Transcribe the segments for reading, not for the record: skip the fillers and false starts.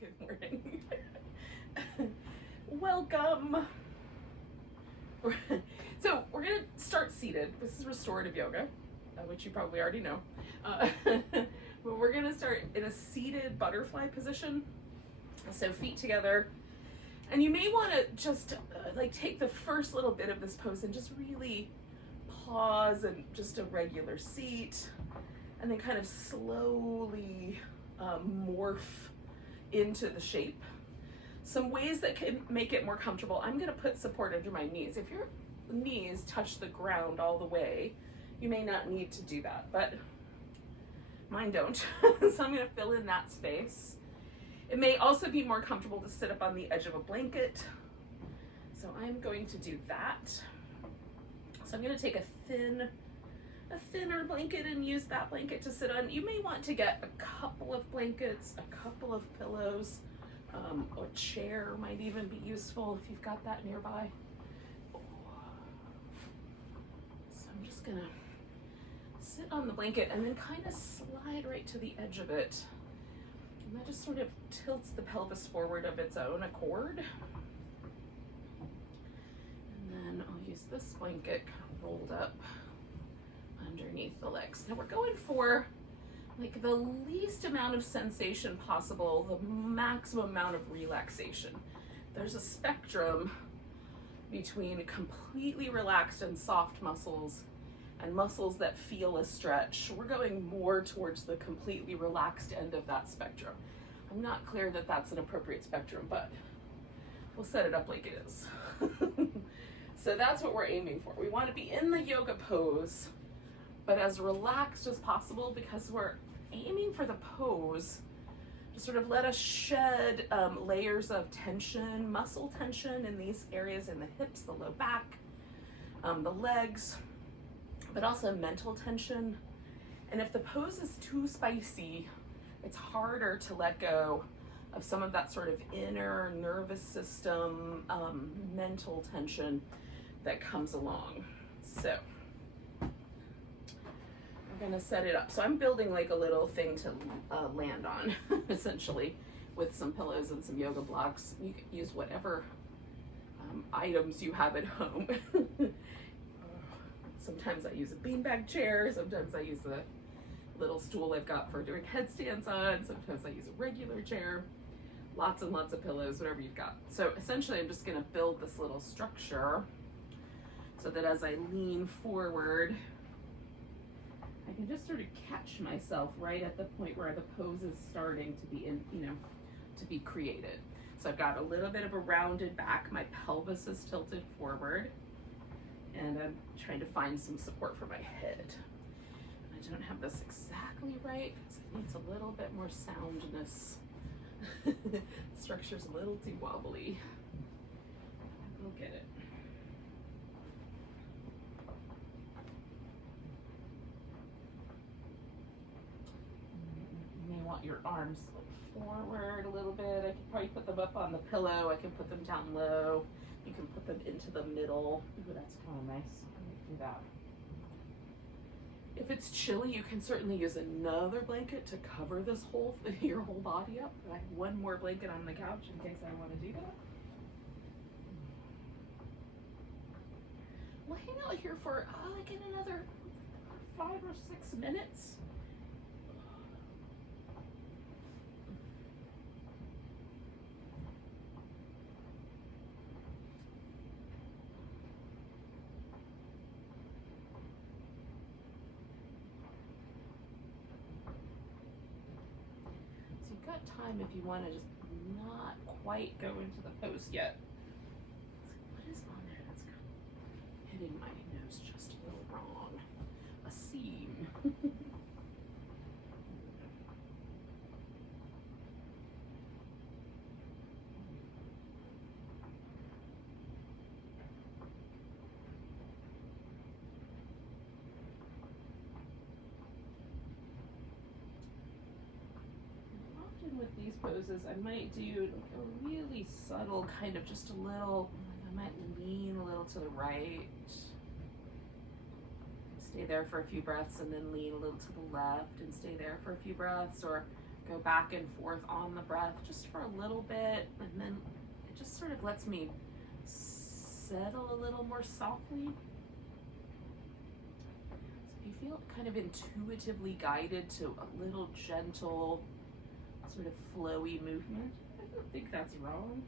Good morning. Welcome. So we're going to start seated. This is restorative yoga, which you probably already know. But we're going to start in a seated butterfly position. So feet together. And you may want to just like take the first little bit of this pose and just really pause and just a regular seat. And then kind of slowly morph into the shape. Some ways that can make it more comfortable. I'm going to put support under my knees. If your knees touch the ground all the way, you may not need to do that, but mine don't. So I'm going to fill in that space. It may also be more comfortable to sit up on the edge of a blanket. So I'm going to do that. So I'm going to take a thinner blanket and use that blanket to sit on. You may want to get a couple of blankets, a couple of pillows, a chair might even be useful if you've got that nearby. So I'm just gonna sit on the blanket and then kind of slide right to the edge of it. And that just sort of tilts the pelvis forward of its own accord. And then I'll use this blanket kind of rolled up underneath the legs. Now we're going for like the least amount of sensation possible, the maximum amount of relaxation. There's a spectrum between completely relaxed and soft muscles and muscles that feel a stretch. We're going more towards the completely relaxed end of that spectrum. I'm not clear that that's an appropriate spectrum, but we'll set it up like it is. So that's what we're aiming for. We want to be in the yoga pose, but as relaxed as possible, because we're aiming for the pose to sort of let us shed layers of tension, muscle tension in these areas in the hips, the low back, the legs, but also mental tension. And if the pose is too spicy, it's harder to let go of some of that sort of inner nervous system, mental tension that comes along. So I'm gonna set it up. So I'm building like a little thing to land on, essentially, with some pillows and some yoga blocks. You can use whatever items you have at home. Sometimes I use a beanbag chair, sometimes I use the little stool I've got for doing headstands on, sometimes I use a regular chair, lots and lots of pillows, whatever you've got. So essentially I'm just gonna build this little structure so that as I lean forward, I can just sort of catch myself right at the point where the pose is starting to be to be created. So I've got a little bit of a rounded back, my pelvis is tilted forward, and I'm trying to find some support for my head. I don't have this exactly right because it needs a little bit more soundness. The structure's a little too wobbly. We'll get it. You may want your arms forward a little bit. I could probably put them up on the pillow. I can put them down low. You can put them into the middle. Ooh, that's kind of nice. I'm gonna do that. If it's chilly, you can certainly use another blanket to cover this your whole body up. I have one more blanket on the couch in case I want to do that. We'll hang out here for like in another 5 or 6 minutes. You've got time if you want to just not quite go into the pose yet. What is on there that's kind of hitting my nose just a little wrong? A seam. With these poses, I might do a really subtle kind of just a little, I might lean a little to the right, stay there for a few breaths and then lean a little to the left and stay there for a few breaths, or go back and forth on the breath just for a little bit, and then it just sort of lets me settle a little more softly. So you feel kind of intuitively guided to a little gentle, sort of flowy movement. I don't think that's wrong,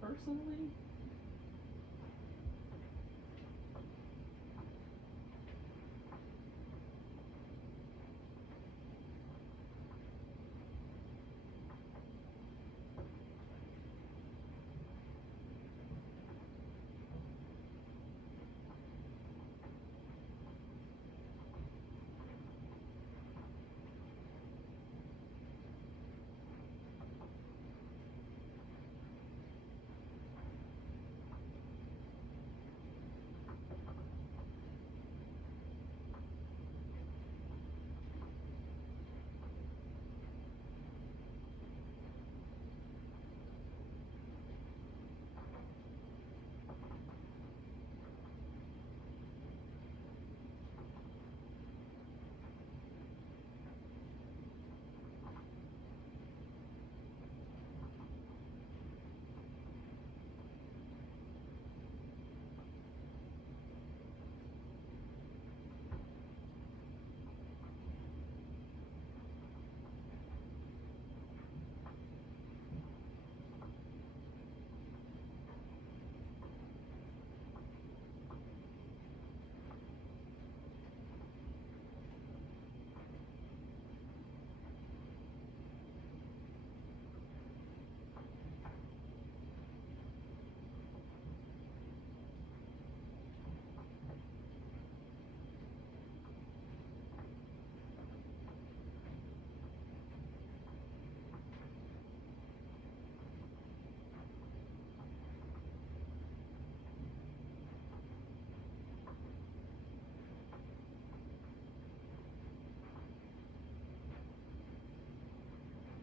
personally.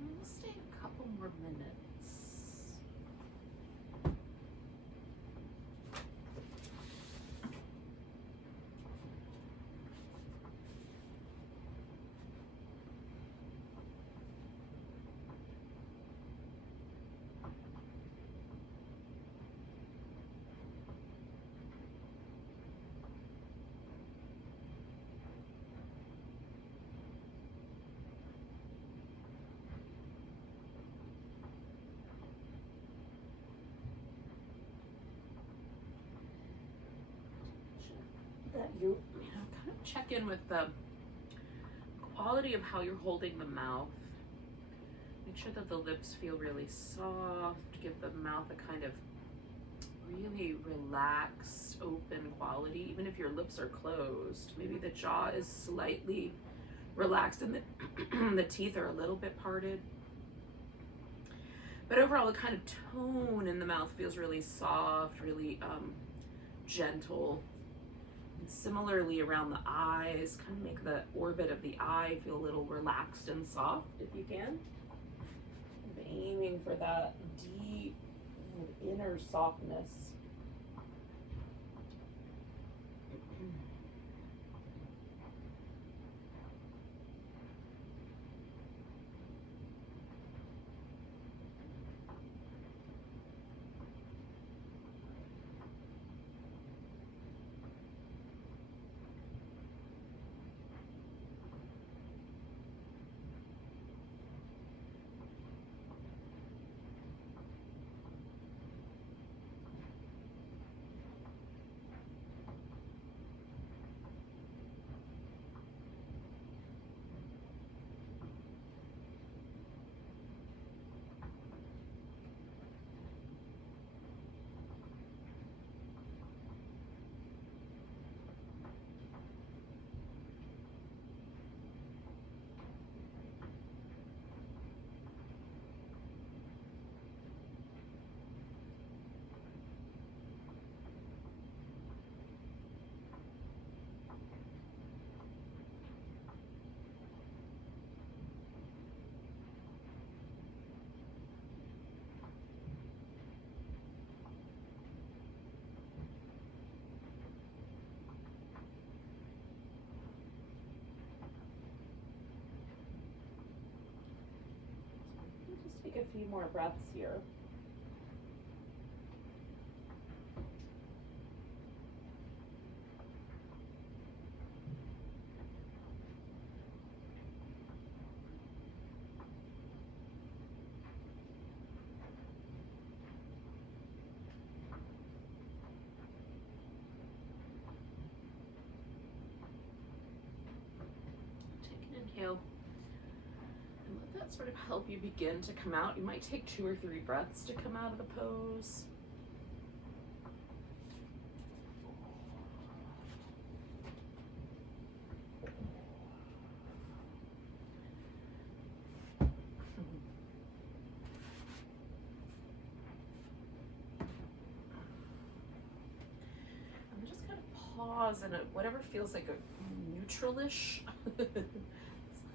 We'll stay a couple more minutes. That you kind of check in with the quality of how you're holding the mouth. Make sure that the lips feel really soft. Give the mouth a kind of really relaxed, open quality. Even if your lips are closed, maybe the jaw is slightly relaxed and the teeth are a little bit parted. But overall, the kind of tone in the mouth feels really soft, really gentle. And similarly around the eyes, kind of make the orbit of the eye feel a little relaxed and soft if you can. Aiming for that deep inner softness. few more breaths here. Inhale, and let that sort of help you begin to come out. You might take 2 or 3 breaths to come out of the pose. I'm just gonna pause in whatever feels like a neutral-ish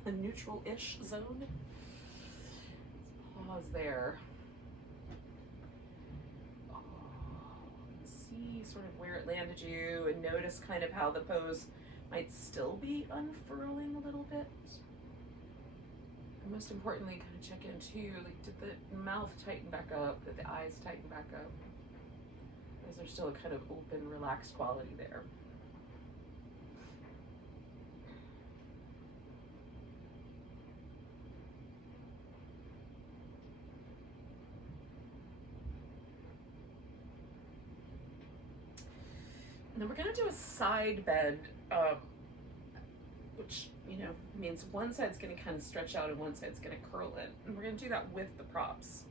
a neutral-ish zone. Let's pause there. See sort of where it landed you, and notice kind of how the pose might still be unfurling a little bit. And most importantly, kind of check in too, like, did the mouth tighten back up? Did the eyes tighten back up? Is there still a kind of open, relaxed quality there? And then we're going to do a side bend, which, you know, means one side's going to kind of stretch out and one side's going to curl in. And we're going to do that with the props.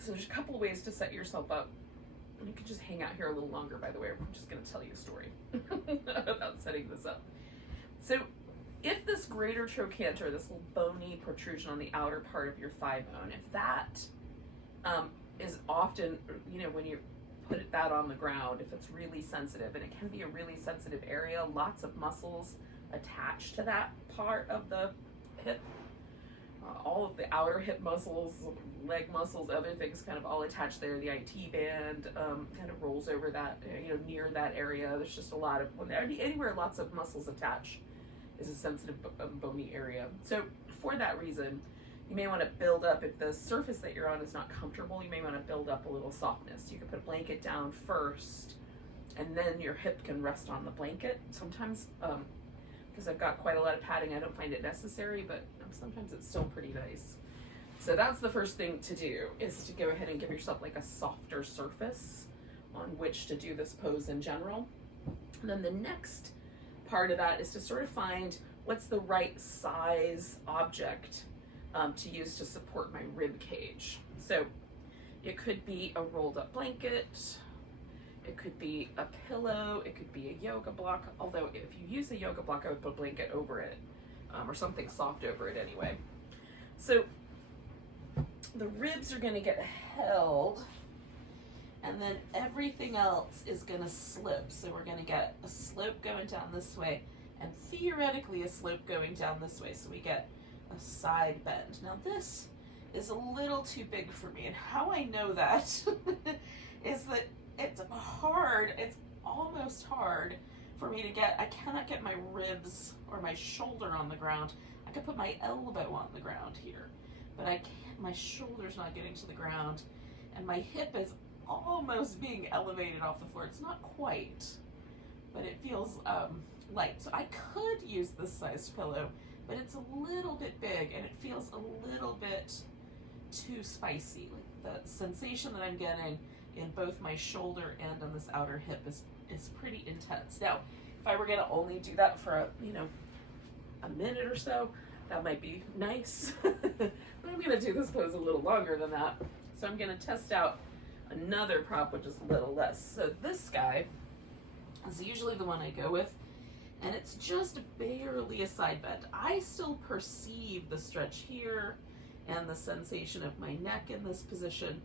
So there's a couple ways to set yourself up. And you can just hang out here a little longer, by the way. I'm just going to tell you a story about setting this up. So if this greater trochanter, this little bony protrusion on the outer part of your thigh bone, if that is often, you know, when you put that on the ground, if it's really sensitive, and it can be a really sensitive area, lots of muscles attached to that part of the hip, all of the outer hip muscles, leg muscles, other things kind of all attached there. The IT band kind of rolls over that, you know, near that area. There's just a lot of, anywhere lots of muscles attach is a sensitive bony area. So for that reason, you may want to build up, if the surface that you're on is not comfortable, you may want to build up a little softness. You can put a blanket down first, and then your hip can rest on the blanket. Sometimes, because I've got quite a lot of padding, I don't find it necessary, but sometimes it's still pretty nice. So that's the first thing to do, is to go ahead and give yourself like a softer surface on which to do this pose in general. And then the next part of that is to sort of find what's the right size object to use to support my rib cage. So it could be a rolled up blanket, it could be a pillow, it could be a yoga block, although if you use a yoga block, I would put a blanket over it, or something soft over it anyway. So the ribs are gonna get held, and then everything else is gonna slip. So we're gonna get a slope going down this way, and theoretically a slope going down this way, so we get a side bend. Now this is a little too big for me, and how I know that is that it's hard, it's almost hard for me to get, I cannot get my ribs or my shoulder on the ground. I could put my elbow on the ground here, but I can't, my shoulder's not getting to the ground, and my hip is almost being elevated off the floor. It's not quite, but it feels light. So I could use this size pillow, but it's a little bit big and it feels a little bit too spicy. Like the sensation that I'm getting in both my shoulder and on this outer hip is pretty intense. Now, if I were gonna only do that for a minute or so, that might be nice. But I'm gonna do this pose a little longer than that. So I'm gonna test out another prop which is a little less. So this guy is usually the one I go with, and it's just barely a side bend. I still perceive the stretch here and the sensation of my neck in this position.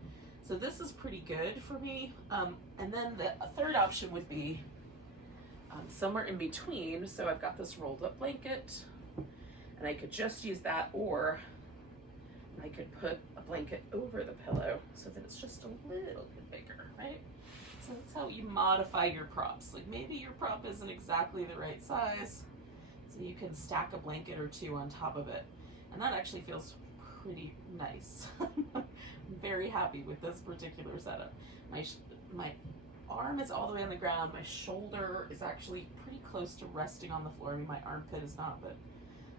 So this is pretty good for me. And then the third option would be somewhere in between. So I've got this rolled up blanket, and I could just use that, or I could put a blanket over the pillow so that it's just a little bit bigger, right? So that's how you modify your props. Like maybe your prop isn't exactly the right size, so you can stack a blanket or two on top of it. And that actually feels pretty nice. I'm very happy with this particular setup. My arm is all the way on the ground. My shoulder is actually pretty close to resting on the floor. I mean, my armpit is not, but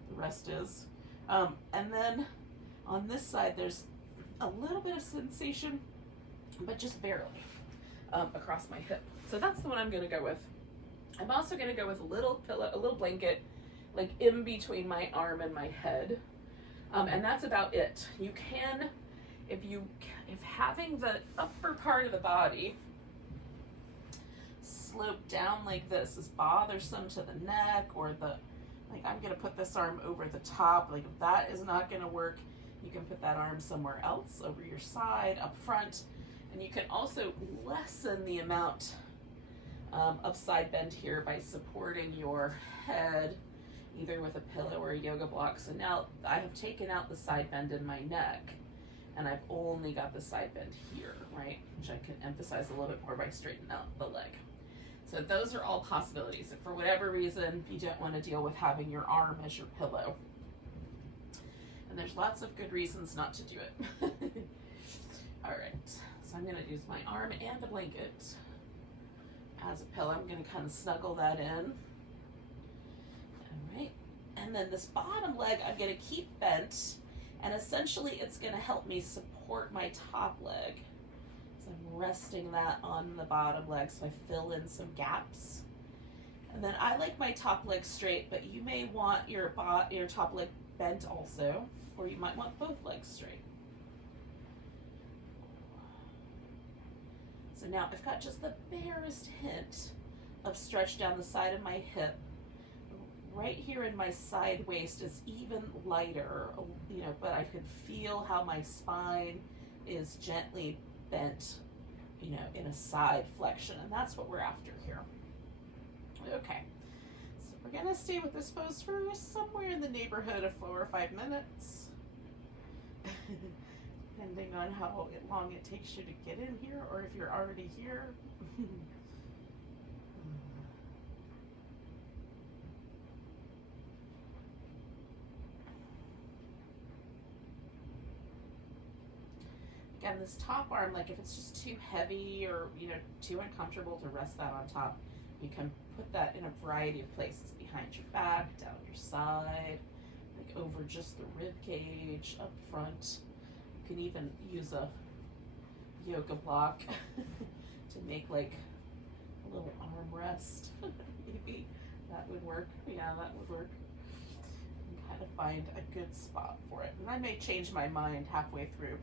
the rest is. And then on this side, there's a little bit of sensation, but just barely, across my hip. So that's the one I'm gonna go with. I'm also gonna go with a little pillow, a little blanket, like in between my arm and my head. And that's about it. You can, if having the upper part of the body slope down like this is bothersome to the neck, or like I'm gonna put this arm over the top, like if that is not gonna work, you can put that arm somewhere else, over your side, up front, and you can also lessen the amount of side bend here by supporting your head either with a pillow or a yoga block. So now I have taken out the side bend in my neck, and I've only got the side bend here, right? Which I can emphasize a little bit more by straightening out the leg. So those are all possibilities. If for whatever reason you don't want to deal with having your arm as your pillow, and there's lots of good reasons not to do it. All right, so I'm gonna use my arm and a blanket as a pillow. I'm gonna kind of snuggle that in. All right, and then this bottom leg I'm gonna keep bent, and essentially it's gonna help me support my top leg. So I'm resting that on the bottom leg so I fill in some gaps. And then I like my top leg straight, but you may want your top leg bent also, or you might want both legs straight. So now I've got just the barest hint of stretch down the side of my hip. Right here in my side waist is even lighter, you know, but I could feel how my spine is gently bent, you know, in a side flexion, and that's what we're after here. Okay, so we're gonna stay with this pose for somewhere in the neighborhood of 4 or 5 minutes. Depending on how long it takes you to get in here, or if you're already here. Again, this top arm, like if it's just too heavy or, you know, too uncomfortable to rest that on top, you can put that in a variety of places: behind your back, down your side, like over just the rib cage, up front. You can even use a yoga block to make like a little arm rest. Maybe that would work. Yeah, that would work. And kind of find a good spot for it. And I may change my mind halfway through.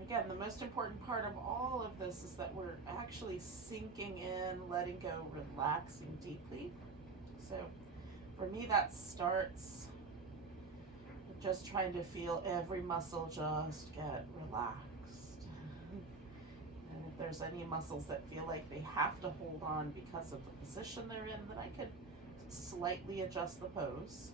Again, the most important part of all of this is that we're actually sinking in, letting go, relaxing deeply. So for me, that starts with just trying to feel every muscle just get relaxed. And if there's any muscles that feel like they have to hold on because of the position they're in, then I could slightly adjust the pose.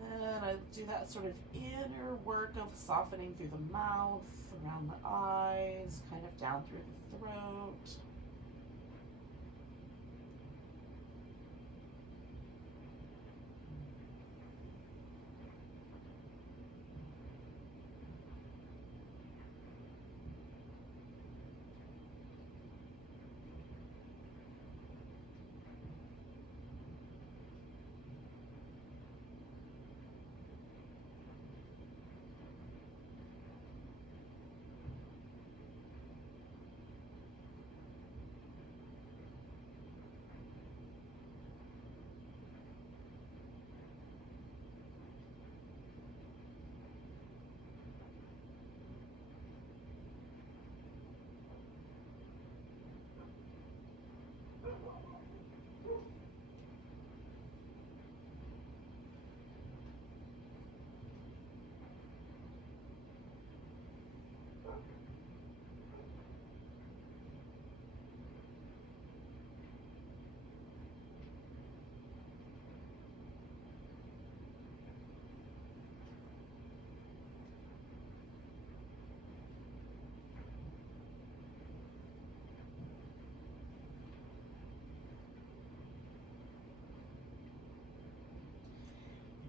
And then I do that sort of inner work of softening through the mouth, around the eyes, kind of down through the throat.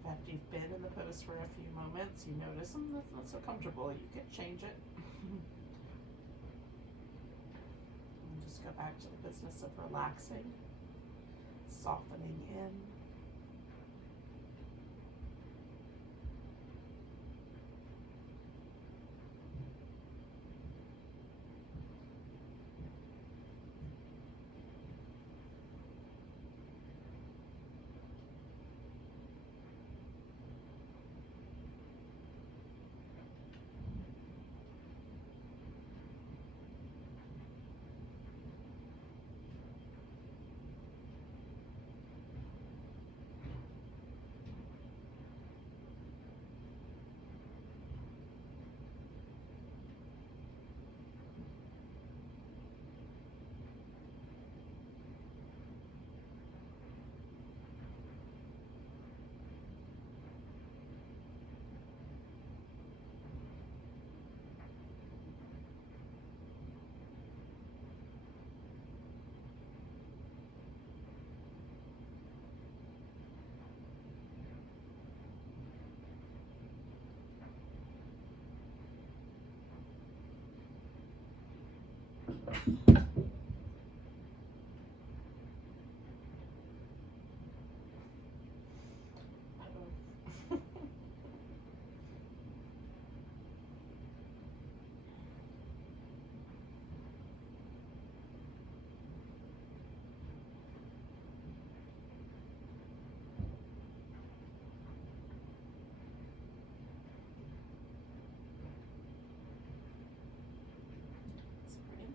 after you've been in the pose for a few moments, you notice, that's not so comfortable, you can change it. And just go back to the business of relaxing, softening in.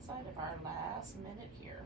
Inside of our last minute here.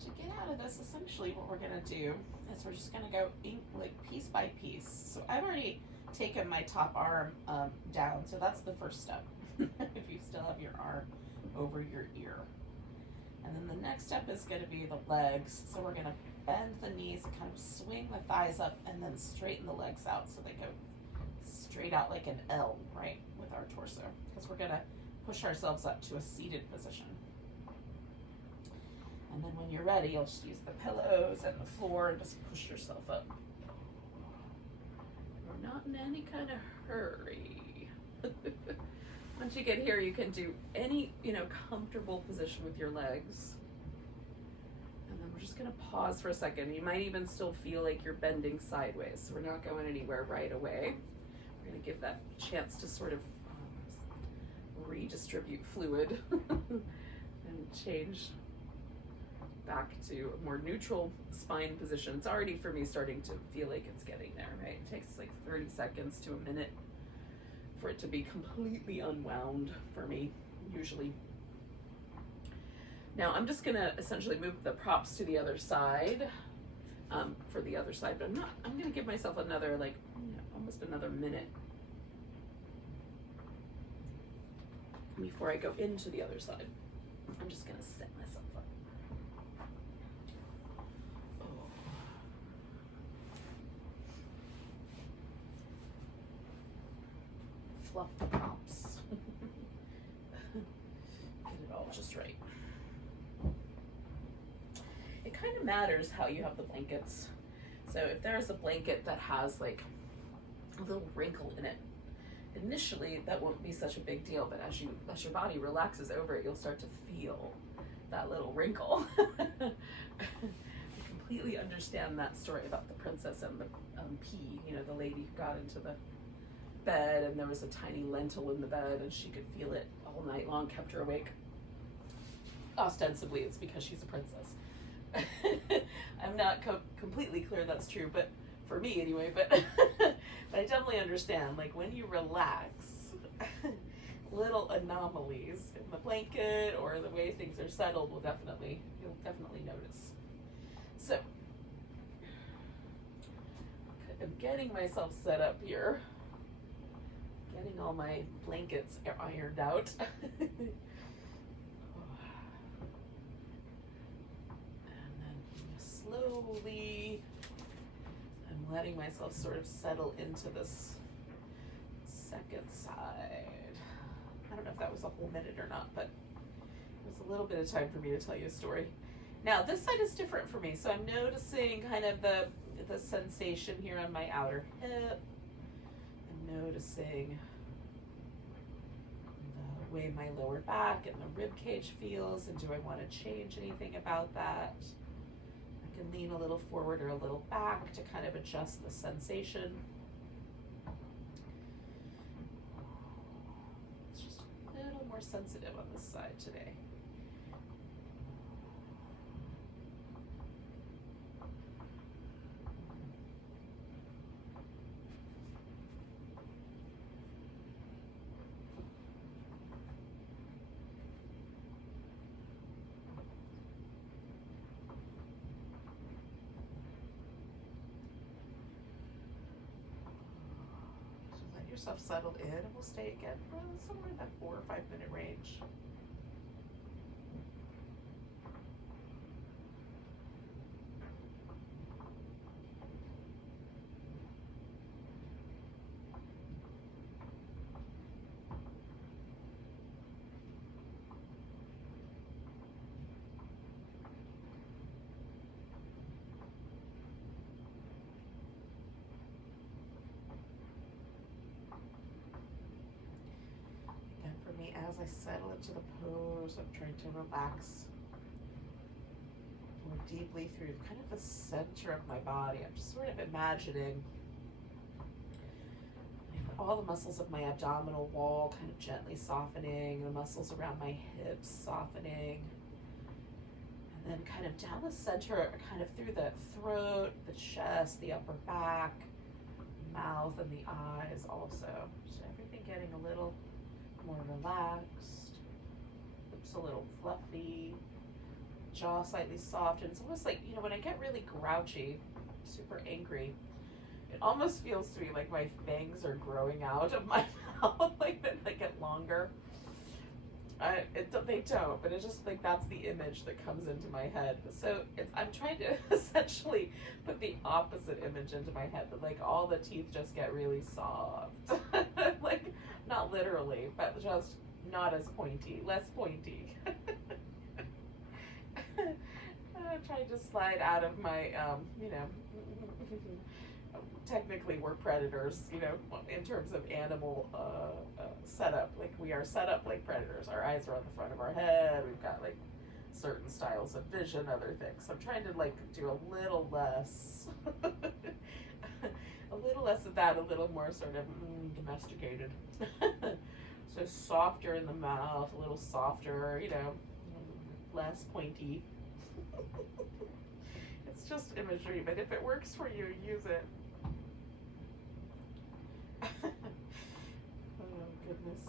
To get out of this, essentially what we're going to do is we're just going to go like piece by piece. So I've already taken my top arm down, so that's the first step. If you still have your arm over your ear. And then the next step is going to be the legs. So we're going to bend the knees, kind of swing the thighs up, and then straighten the legs out so they go straight out like an L, right, with our torso. Because we're going to push ourselves up to a seated position. And then when you're ready, you'll just use the pillows and the floor and just push yourself up. We're not in any kind of hurry. Once you get here, you can do any, comfortable position with your legs. And then we're just gonna pause for a second. You might even still feel like you're bending sideways, so we're not going anywhere right away. We're gonna give that chance to sort of redistribute fluid and change back to a more neutral spine position. It's already, for me, starting to feel like it's getting there, right? It takes like 30 seconds to a minute for it to be completely unwound for me, usually. Now I'm just gonna essentially move the props to the other side for the other side, but I'm gonna give myself another, almost another minute before I go into the other side. I'm just gonna set myself up. Fluff the props. Get it all just right. It kind of matters how you have the blankets. So if there's a blanket that has like a little wrinkle in it, initially that won't be such a big deal, but as your body relaxes over it, you'll start to feel that little wrinkle. I completely understand that story about the princess and the pea, the lady who got into the bed and there was a tiny lentil in the bed and she could feel it all night long, kept her awake. Ostensibly, it's because she's a princess. I'm not completely clear that's true, but for me anyway, but I definitely understand, like when you relax, little anomalies in the blanket or the way things are settled you'll definitely notice. So I'm getting myself set up here, getting all my blankets ironed out. And then slowly I'm letting myself sort of settle into this second side. I don't know if that was a whole minute or not, but it was a little bit of time for me to tell you a story. Now this side is different for me, so I'm noticing kind of the sensation here on my outer hip. I'm noticing the way my lower back and the rib cage feels, and do I want to change anything about that? I can lean a little forward or a little back to kind of adjust the sensation. It's just a little more sensitive on this side today. Yourself settled in, and we'll stay again for somewhere in that 4 or 5 minute range. As I settle into the pose, I'm trying to relax more deeply through kind of the center of my body. I'm just sort of imagining all the muscles of my abdominal wall kind of gently softening, the muscles around my hips softening, and then kind of down the center, kind of through the throat, the chest, the upper back, mouth, and the eyes also. So everything getting a little more relaxed, lips a little fluffy, jaw slightly soft. And it's almost like, you know, when I get really grouchy, super angry, it almost feels to me like my fangs are growing out of my mouth, like they get longer. They don't, but it's just like that's the image that comes into my head. So I'm trying to essentially put the opposite image into my head, that like all the teeth just get really soft. Like, not literally, but just not as pointy, less pointy. I'm trying to slide out of my, you know, technically we're predators, you know, in terms of animal setup. Like, we are set up like predators. Our eyes are on the front of our head. We've got like certain styles of vision, other things. So I'm trying to like do a little less, a little less of that, a little more sort of domesticated. So softer in the mouth, a little softer, you know, less pointy. It's just imagery, but if it works for you, use it. Oh, goodness.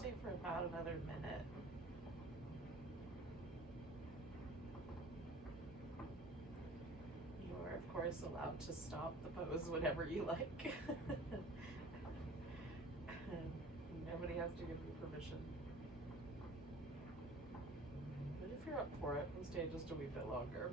stay for about another minute. You are, of course, allowed to stop the pose whenever you like. Nobody has to give you permission. But if you're up for it, we'll stay just a wee bit longer.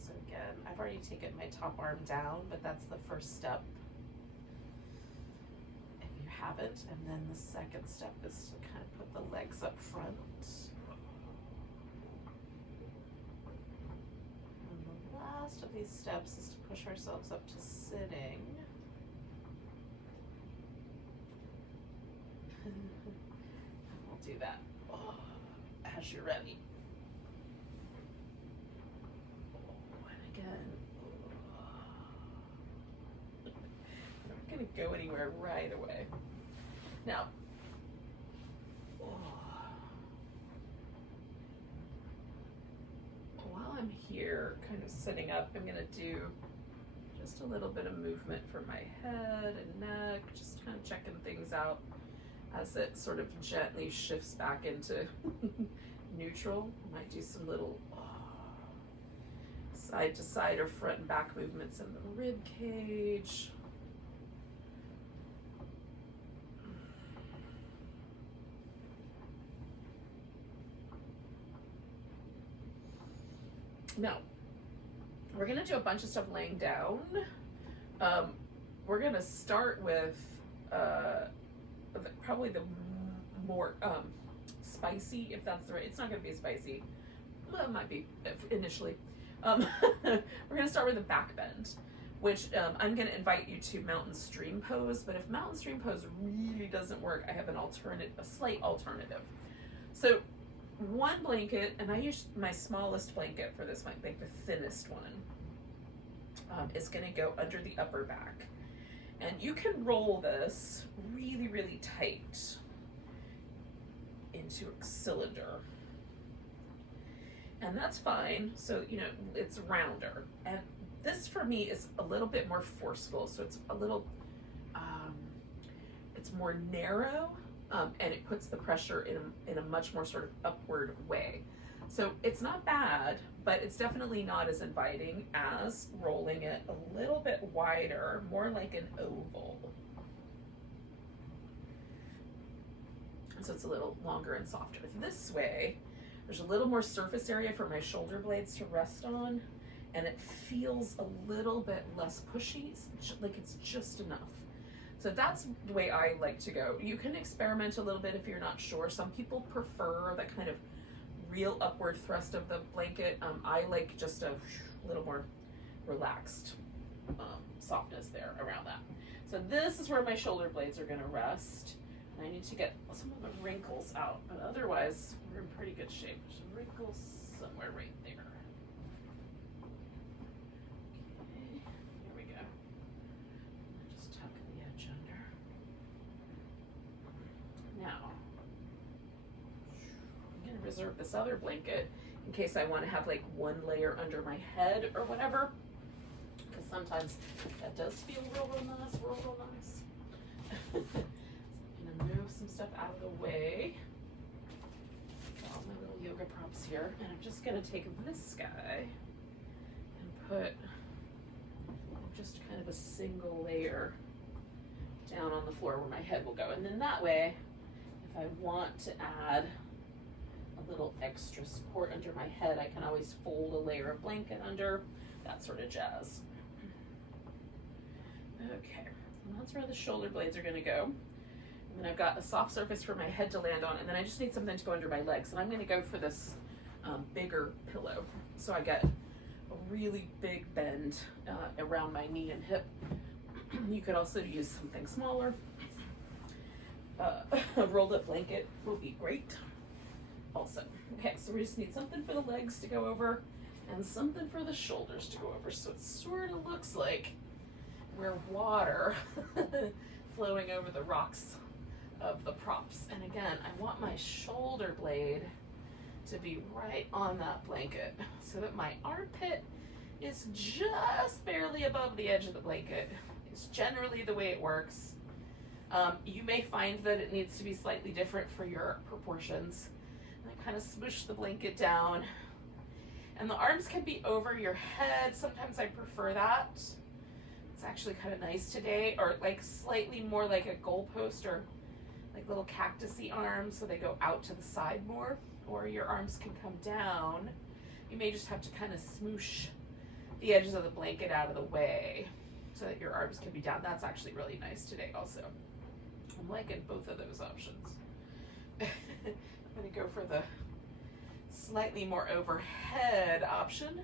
So again, I've already taken my top arm down, but that's the first step. If you haven't, and then the second step is to kind of put the legs up front. And the last of these steps is to push ourselves up to sitting. And we'll do that as you're ready. I'm not going to go anywhere right away. Now, while I'm here, kind of sitting up, I'm going to do just a little bit of movement for my head and neck, just kind of checking things out as it sort of gently shifts back into neutral. I might do some little side to side or front and back movements in the rib cage. Now, we're gonna do a bunch of stuff laying down. We're gonna start with probably the more spicy, if that's the right, it's not gonna be spicy. Well, it might be initially. We're gonna start with a back bend, which I'm gonna invite you to mountain stream pose, but if mountain stream pose really doesn't work, I have a slight alternative. So one blanket, and I use my smallest blanket for this one, like the thinnest one, is gonna go under the upper back. And you can roll this really, really tight into a cylinder. And that's fine. So, you know, it's rounder. And this for me is a little bit more forceful. So it's a little, it's more narrow, and it puts the pressure in a much more sort of upward way. So it's not bad, but it's definitely not as inviting as rolling it a little bit wider, more like an oval. And so it's a little longer and softer. This way, there's a little more surface area for my shoulder blades to rest on, and it feels a little bit less pushy, like it's just enough. So that's the way I like to go. You can experiment a little bit if you're not sure. Some people prefer that kind of real upward thrust of the blanket. I like just a little more relaxed softness there around that. So this is where my shoulder blades are gonna rest. And I need to get some of the wrinkles out, but otherwise we're in pretty good shape. There's wrinkles somewhere right there. Okay, here we go. Just tuck the edge under. Now, I'm gonna reserve this other blanket in case I want to have like one layer under my head or whatever, because sometimes that does feel real nice, real nice. Move some stuff out of the way. Got all my little yoga props here, and I'm just gonna take this guy and put just kind of a single layer down on the floor where my head will go. And then that way, if I want to add a little extra support under my head, I can always fold a layer of blanket under, that sort of jazz. Okay, and that's where the shoulder blades are gonna go. And then I've got a soft surface for my head to land on, and then I just need something to go under my legs. And I'm going to go for this bigger pillow. So I get a really big bend around my knee and hip. You could also use something smaller. A rolled up blanket will be great also. Okay, so we just need something for the legs to go over and something for the shoulders to go over. So it sort of looks like we're water flowing over the rocks of the props. And again, I want my shoulder blade to be right on that blanket so that my armpit is just barely above the edge of the blanket. It's generally the way it works. You may find that it needs to be slightly different for your proportions. And I kind of smoosh the blanket down. And the arms can be over your head. Sometimes I prefer that. It's actually kind of nice today. Or like slightly more like a goalpost or like little cactusy arms so they go out to the side more. Or your arms can come down. You may just have to kind of smoosh the edges of the blanket out of the way so that your arms can be down. That's actually really nice today also. I'm liking both of those options. I'm going to go for the slightly more overhead option,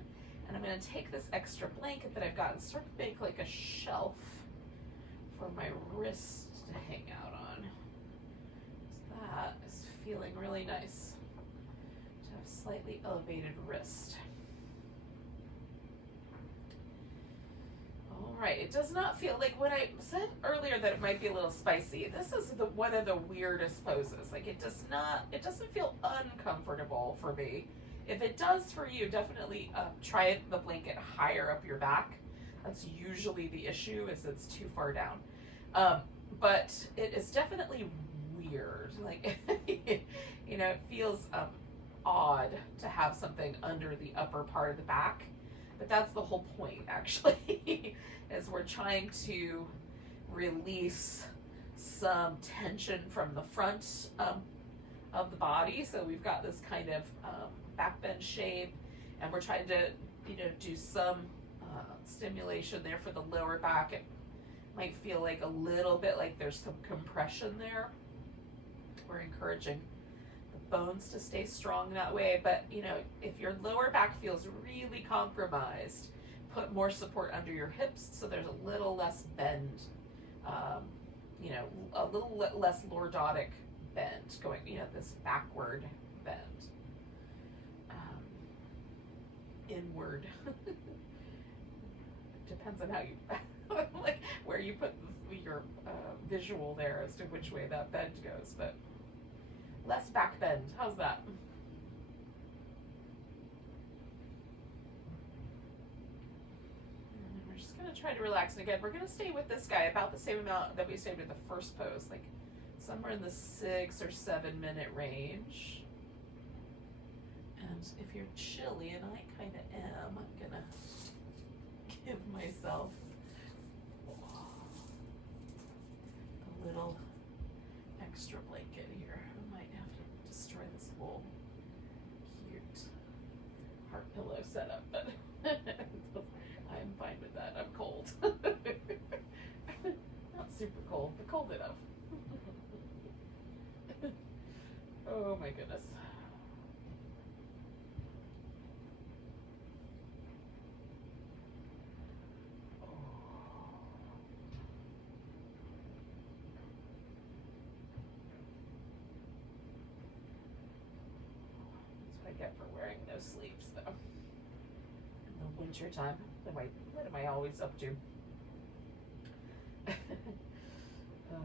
and I'm going to take this extra blanket that I've got and sort of make like a shelf for my wrist to hang out on. So that is feeling really nice to have slightly elevated wrist. All right, it does not feel like when I said earlier that it might be a little spicy. This is one of the weirdest poses. Like it doesn't feel uncomfortable for me. If it does for you, definitely try the blanket higher up your back. That's usually the issue, is it's too far down. But it is definitely weird. Like, you know, it feels odd to have something under the upper part of the back. But that's the whole point, actually, is we're trying to release some tension from the front of the body. So we've got this kind of back bend shape, and we're trying to, you know, do some stimulation there for the lower back. It might feel like a little bit like there's some compression there. We're encouraging bones to stay strong that way, but you know, if your lower back feels really compromised, put more support under your hips so there's a little less bend, you know, a little less lordotic bend going, you know, this backward bend, inward. Depends on how you like where you put your visual there as to which way that bend goes, but less back bend. How's that? And we're just going to try to relax. And again, we're going to stay with this guy about the same amount that we stayed with the first pose, like somewhere in the 6 or 7 minute range. And if you're chilly, and I kind of am, I'm going to give myself a little extra blanket here. I might have to destroy this whole cute heart pillow setup, but I'm fine with that. I'm cold. Not super cold, but cold enough. Oh my goodness. Get for wearing no sleeves though. In the winter time, what am I always up to? Oh.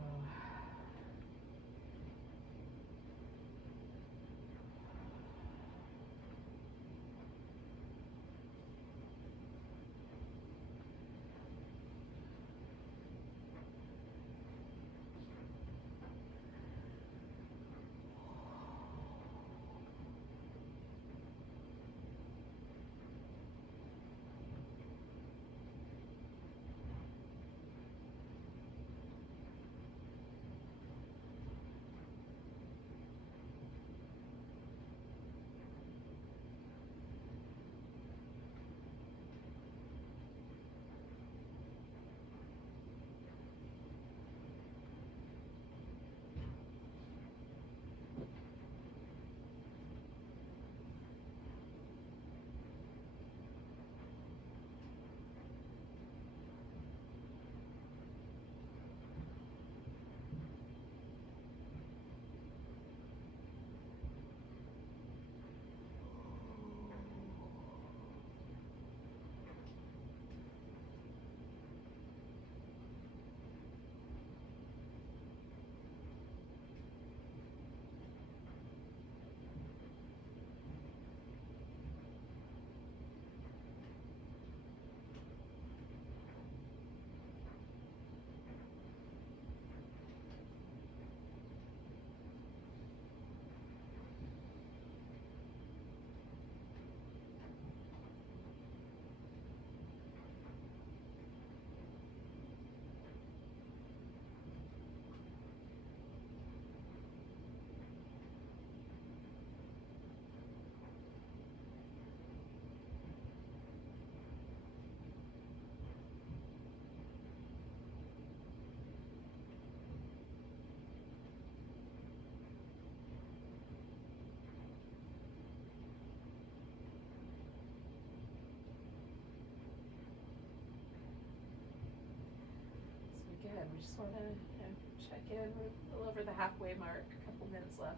We just want to check in. We're a little over the halfway mark, a couple minutes left.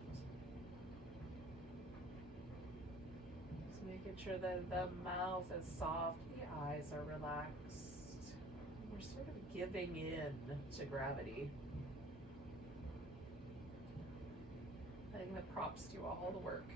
Just making sure that the mouth is soft, the eyes are relaxed. We're sort of giving in to gravity. Letting the props do all the work.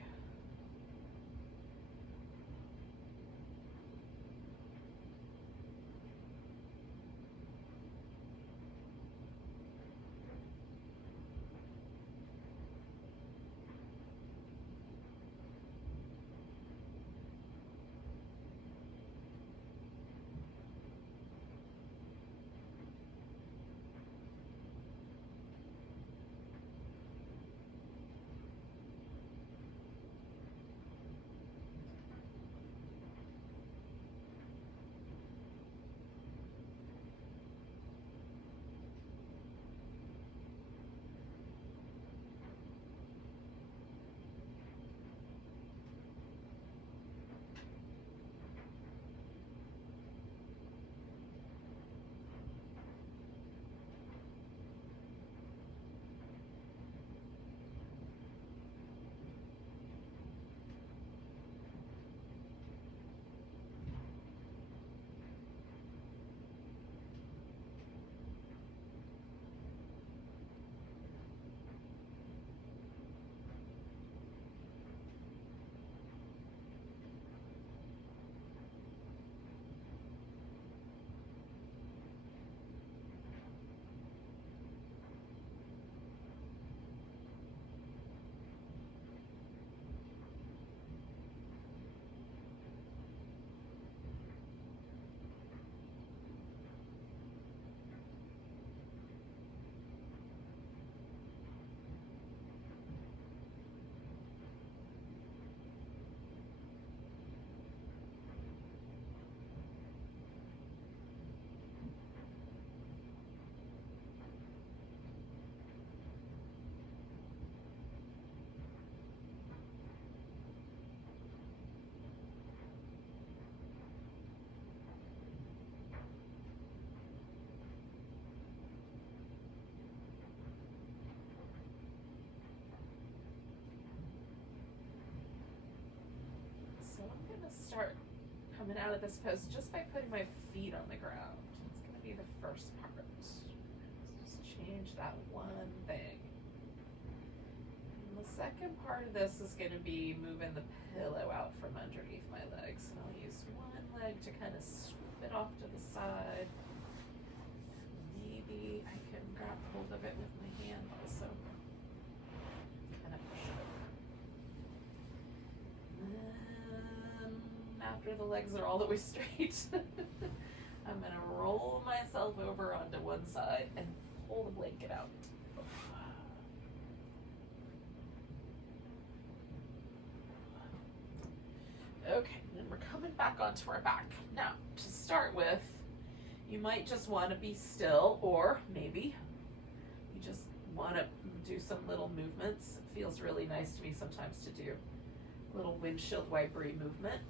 Start coming out of this pose just by putting my feet on the ground. It's going to be the first part. Just change that one thing. And the second part of this is going to be moving the pillow out from underneath my legs. And I'll use one leg to kind of swoop it off to the side. Maybe I can grab hold of it with my hand also. Kind of push it over. After the legs are all the way straight, I'm going to roll myself over onto one side and pull the blanket out. Okay, then we're coming back onto our back. Now, to start with, you might just want to be still, or maybe you just want to do some little movements. It feels really nice to me sometimes to do a little windshield wipery movement.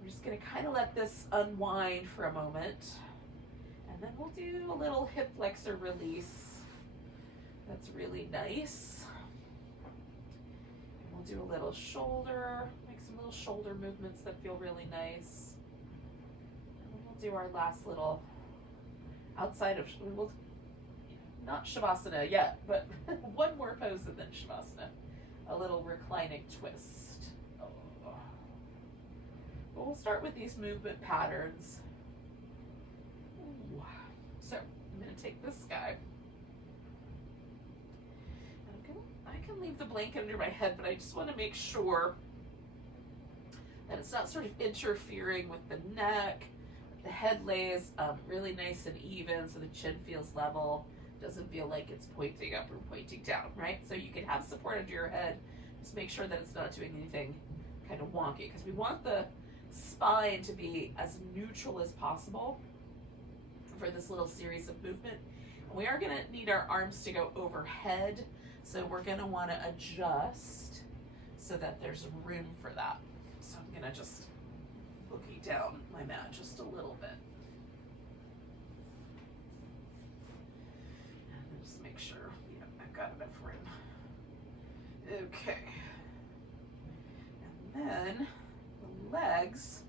We're just going to kind of let this unwind for a moment, and then we'll do a little hip flexor release. That's really nice. And we'll do a little shoulder, make some little shoulder movements that feel really nice. And then we'll do our last little outside of, not Shavasana yet, but one more pose and then Shavasana. A little reclining twist. We'll start with these movement patterns. Ooh. So I'm going to take this guy. I can leave the blanket under my head, but I just want to make sure that it's not sort of interfering with the neck. The head lays really nice and even, so the chin feels level. Doesn't feel like it's pointing up or pointing down, right? So you can have support under your head. Just make sure that it's not doing anything kind of wonky, because we want the spine to be as neutral as possible for this little series of movement. We are going to need our arms to go overhead, so we're going to want to adjust so that there's room for that. So I'm going to just boogie down my mat just a little bit. just make sure, yeah, I've got enough room. Okay. And then the legs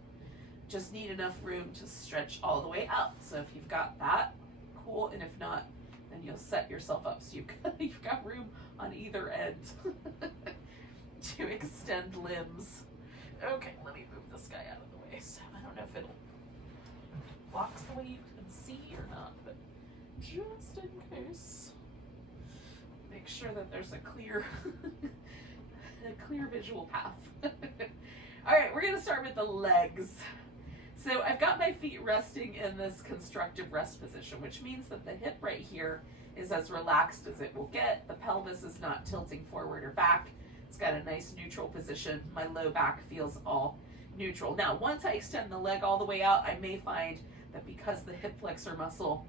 just need enough room to stretch all the way out. So if you've got that, cool. And if not, then you'll set yourself up so you've got room on either end to extend limbs. Okay, let me move this guy out of the way. So I don't know if it blocks the way you can see or not, but just in case, make sure that there's a clear visual path. All right, we're gonna start with the legs. So I've got my feet resting in this constructive rest position, which means that the hip right here is as relaxed as it will get. The pelvis is not tilting forward or back. It's got a nice neutral position. My low back feels all neutral. Now, once I extend the leg all the way out, I may find that because the hip flexor muscle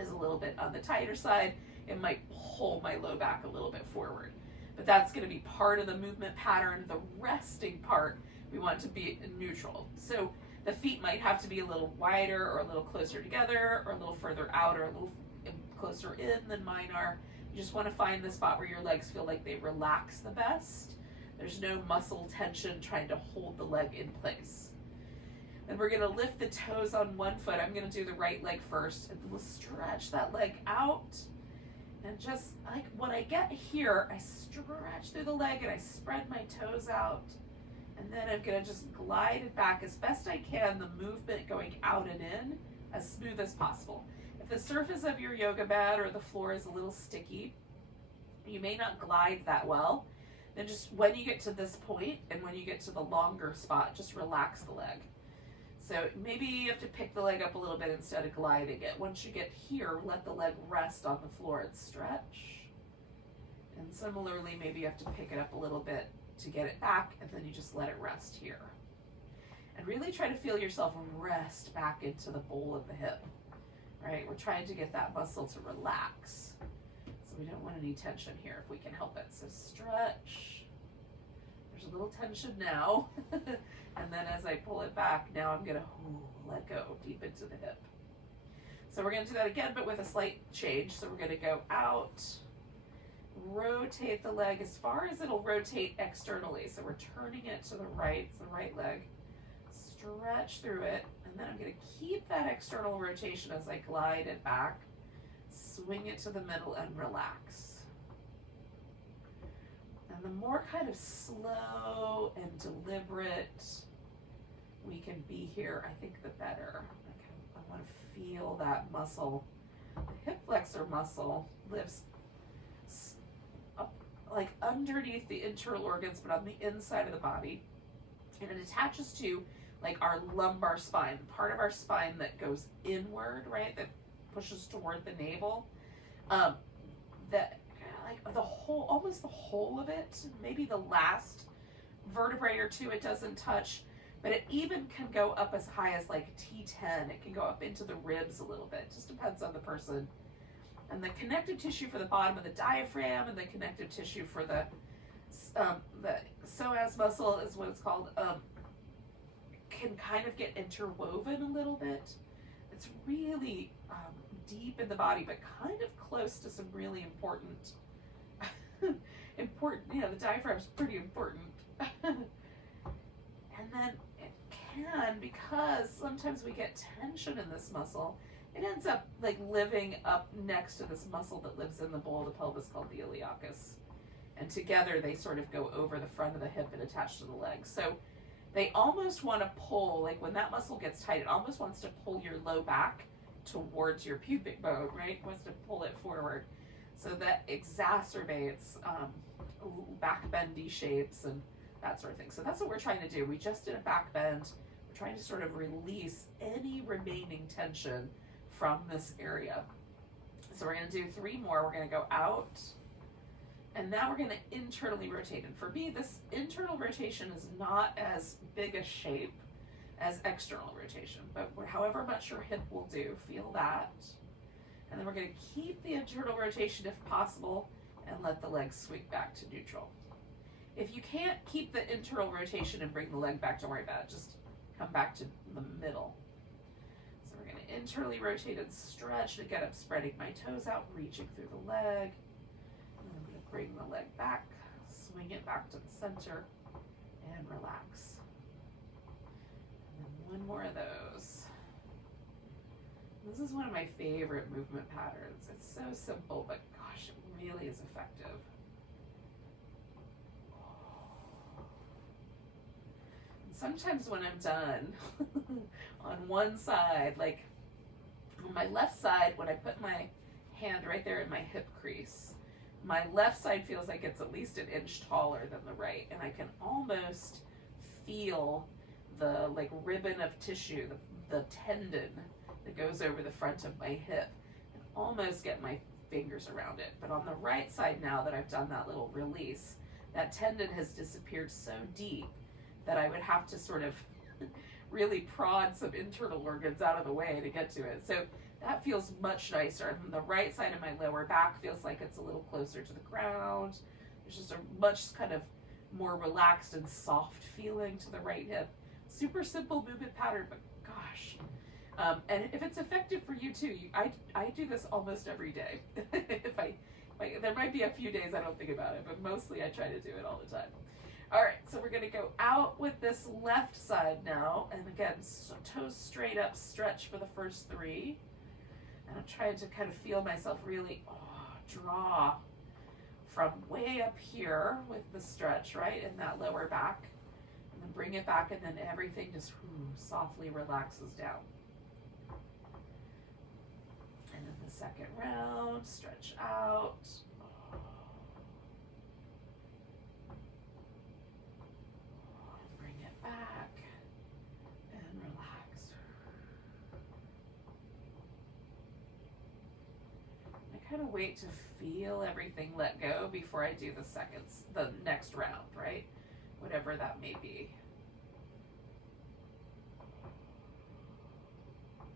is a little bit on the tighter side, it might pull my low back a little bit forward. But that's going to be part of the movement pattern. The resting part, we want to be neutral. So the feet might have to be a little wider or a little closer together or a little further out or a little closer in than mine are. You just want to find the spot where your legs feel like they relax the best. There's no muscle tension trying to hold the leg in place. Then we're going to lift the toes on one foot. I'm going to do the right leg first, and we'll stretch that leg out. And just like when I get here, I stretch through the leg and I spread my toes out. And then I'm going to just glide it back as best I can, the movement going out and in, as smooth as possible. If the surface of your yoga mat or the floor is a little sticky, you may not glide that well. Then just when you get to this point and when you get to the longer spot, just relax the leg. So maybe you have to pick the leg up a little bit instead of gliding it. Once you get here, let the leg rest on the floor and stretch. And similarly, maybe you have to pick it up a little bit to get it back, and then you just let it rest here. And really try to feel yourself rest back into the bowl of the hip, right? We're trying to get that muscle to relax. So we don't want any tension here if we can help it. So stretch. There's a little tension now. And then as I pull it back, now I'm gonna let go deep into the hip. So we're gonna do that again, but with a slight change. So we're gonna go out, rotate the leg as far as it'll rotate externally. So we're turning it to the right, it's the right leg. Stretch through it, and then I'm gonna keep that external rotation as I glide it back. Swing it to the middle and relax. And the more kind of slow and deliberate we can be here, I think the better. I want to feel that muscle. The hip flexor muscle lives up, like underneath the internal organs, but on the inside of the body. And it attaches to like our lumbar spine, part of our spine that goes inward, right? That pushes toward the navel. That like the whole, almost the whole of it, maybe the last vertebrae or two it doesn't touch, but it even can go up as high as like T10. It can go up into the ribs a little bit. It just depends on the person. And the connective tissue for the bottom of the diaphragm and the connective tissue for the psoas muscle is what it's called, can kind of get interwoven a little bit. It's really deep in the body, but kind of close to some really important, the diaphragm's pretty important. And then it can, because sometimes we get tension in this muscle, it ends up like living up next to this muscle that lives in the bowl of the pelvis called the iliacus. And together they sort of go over the front of the hip and attach to the leg. So they almost want to pull, like when that muscle gets tight, it almost wants to pull your low back towards your pubic bone, right? It wants to pull it forward. So that exacerbates back bendy shapes and that sort of thing. So that's what we're trying to do. We just did a back bend. We're trying to sort of release any remaining tension from this area. So we're going to do 3 more. We're going to go out. And now we're going to internally rotate. And for me, this internal rotation is not as big a shape as external rotation. But however much your hip will do, feel that. And then we're going to keep the internal rotation if possible and let the leg swing back to neutral. If you can't keep the internal rotation and bring the leg back, don't worry about it. Just come back to the middle. So So we're going to internally rotate and stretch. And again, I'm spreading my toes out, reaching through the leg. And I'm going to bring the leg back, swing it back to the center, and relax. And then one more of those. This is one of my favorite movement patterns. It's so simple, but gosh, it really is effective. And sometimes when I'm done on one side, like on my left side, when I put my hand right there in my hip crease, my left side feels like it's at least an inch taller than the right, and I can almost feel the like ribbon of tissue, the tendon that goes over the front of my hip, and almost get my fingers around it. But on the right side, now that I've done that little release, that tendon has disappeared so deep that I would have to sort of really prod some internal organs out of the way to get to it. So that feels much nicer. And the right side of my lower back feels like it's a little closer to the ground. There's just a much kind of more relaxed and soft feeling to the right hip. Super simple movement pattern, but gosh. And if it's effective for you too, I do this almost every day. There might be a few days I don't think about it, but mostly I try to do it all the time. All right, so we're gonna go out with this left side now. And again, toes straight up, stretch for the first 3. And I'm trying to kind of feel myself really draw from way up here with the stretch, right, in that lower back. And then bring it back, and then everything just softly relaxes down. And then the second round, stretch out. Bring it back and relax. I kind of wait to feel everything let go before I do the next round, right? Whatever that may be.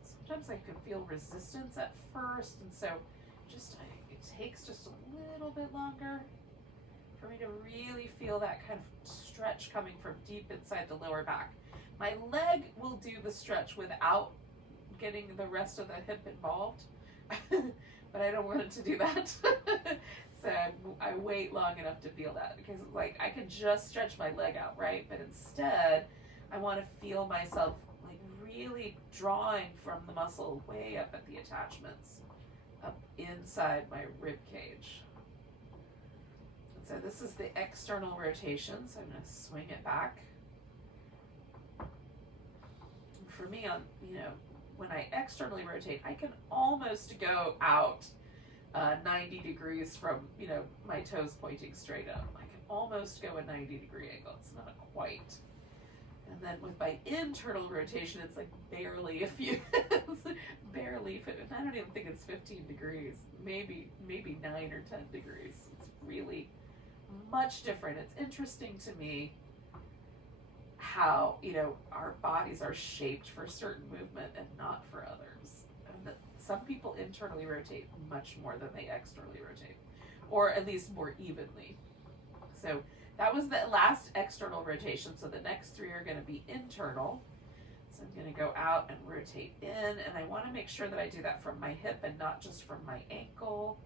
Sometimes I could feel resistance at first, and so it takes just a little bit longer for me to really feel that kind of stretch coming from deep inside the lower back. My leg will do the stretch without getting the rest of the hip involved, but I don't want it to do that. So I wait long enough to feel that, because like I can just stretch my leg out, right? But instead, I want to feel myself like really drawing from the muscle way up at the attachments, up inside my rib cage. And so this is the external rotation, so I'm going to swing it back. For me, when I externally rotate, I can almost go out 90 degrees from, my toes pointing straight up. I can almost go a 90-degree angle. It's not quite. And then with my internal rotation, it's like barely a few, barely, I don't even think it's 15 degrees, maybe 9 or 10 degrees. It's really much different. It's interesting to me how, our bodies are shaped for certain movement and not for others. And some people internally rotate much more than they externally rotate, or at least more evenly. So that was the last external rotation. So the next 3 are going to be internal. So I'm going to go out and rotate in, and I want to make sure that I do that from my hip and not just from my ankle.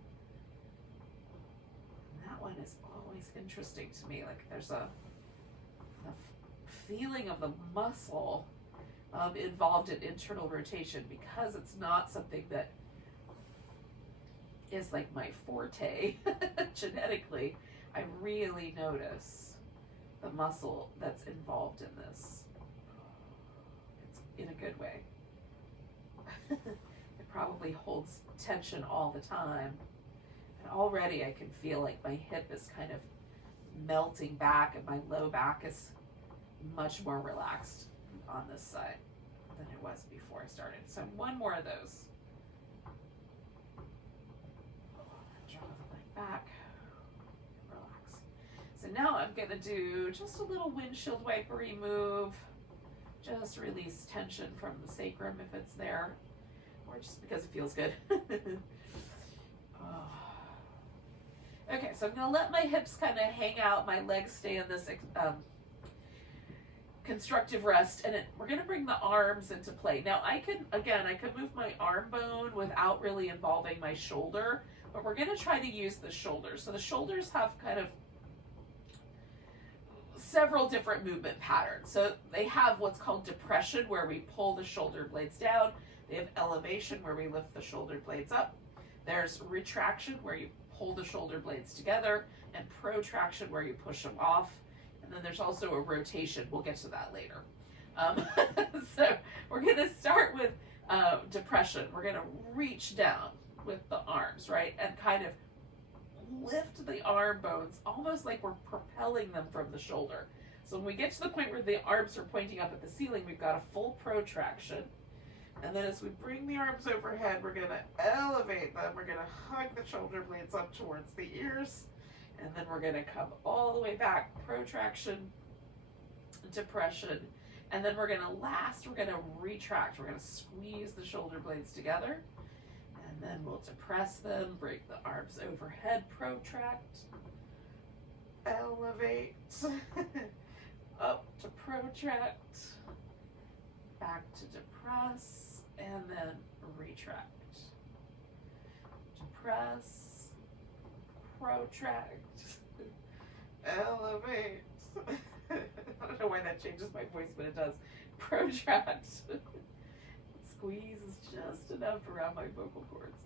And that one is always interesting to me. Like there's a feeling of the muscle involved in internal rotation, because it's not something that is like my forte genetically. I really notice the muscle that's involved in this. It's in a good way. It probably holds tension all the time. And already I can feel like my hip is kind of melting back, and my low back is much more relaxed on this side than it was before I started. So one more of those. Draw the leg back. Relax. So now I'm going to do just a little windshield wipery move. Just release tension from the sacrum if it's there, or just because it feels good. Okay, so I'm going to let my hips kind of hang out, my legs stay in this constructive rest, and we're going to bring the arms into play. Now I could move my arm bone without really involving my shoulder, but we're going to try to use the shoulders. So the shoulders have kind of several different movement patterns. So they have what's called depression, where we pull the shoulder blades down. They have elevation, where we lift the shoulder blades up. There's retraction, where you pull the shoulder blades together, and protraction, where you push them off. And then there's also a rotation. We'll get to that later. So we're going to start with depression. We're going to reach down with the arms, right? And kind of lift the arm bones, almost like we're propelling them from the shoulder. So when we get to the point where the arms are pointing up at the ceiling, we've got a full protraction. And then as we bring the arms overhead, we're going to elevate them. We're going to hug the shoulder blades up towards the ears. And then we're going to come all the way back, protraction, depression. And then we're going to retract. We're going to squeeze the shoulder blades together. And then we'll depress them, bring the arms overhead, protract, elevate, up to protract, back to depress, and then retract. Depress, protract, elevate. I don't know why that changes my voice, but it does. Protract. Squeeze is just enough around my vocal cords.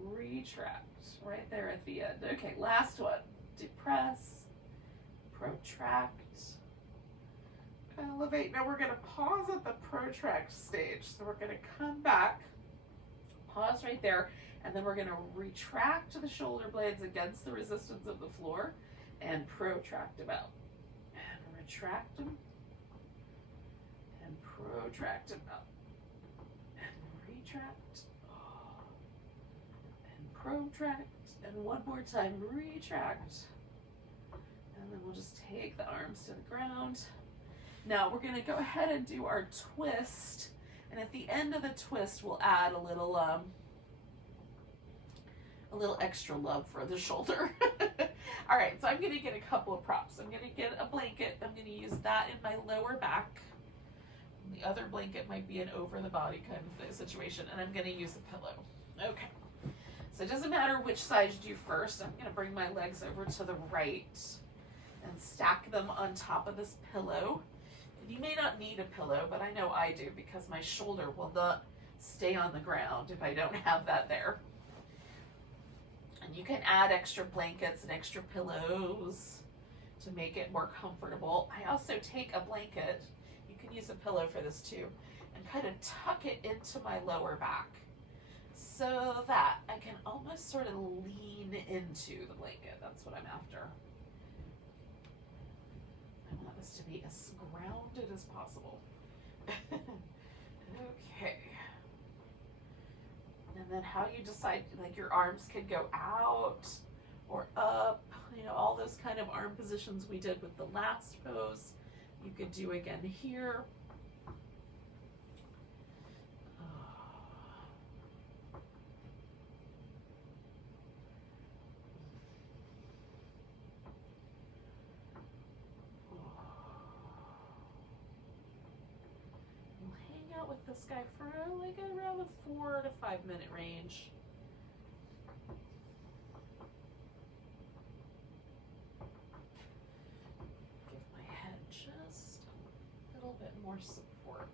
Retract right there at the end. Okay, last one. Depress, protract, elevate. Now we're going to pause at the protract stage. So we're going to come back, pause right there, and then we're going to retract the shoulder blades against the resistance of the floor and protract them out. And retract them and protract them out. Retract and protract, and one more time, retract, and then we'll just take the arms to the ground. Now we're going to go ahead and do our twist, and at the end of the twist we'll add a little extra love for the shoulder. All right, so I'm going to get a couple of props. I'm going to get a blanket. I'm going to use that in my lower back. The other blanket might be an over the body kind of situation, and I'm going to use a pillow. Okay, so it doesn't matter which side you do first. I'm going to bring my legs over to the right and stack them on top of this pillow. You may not need a pillow, but I know I do, because my shoulder will not stay on the ground if I don't have that there. And you can add extra blankets and extra pillows to make it more comfortable. I also take a blanket, you can use a pillow for this too, and kind of tuck it into my lower back so that I can almost sort of lean into the blanket. That's what I'm after. I want this to be as grounded as possible. Okay. And then how you decide, like your arms can go out or up, you know, all those kind of arm positions we did with the last pose, you could do again here. With this guy for like around the 4 to 5 minute range. Give my head just a little bit more support.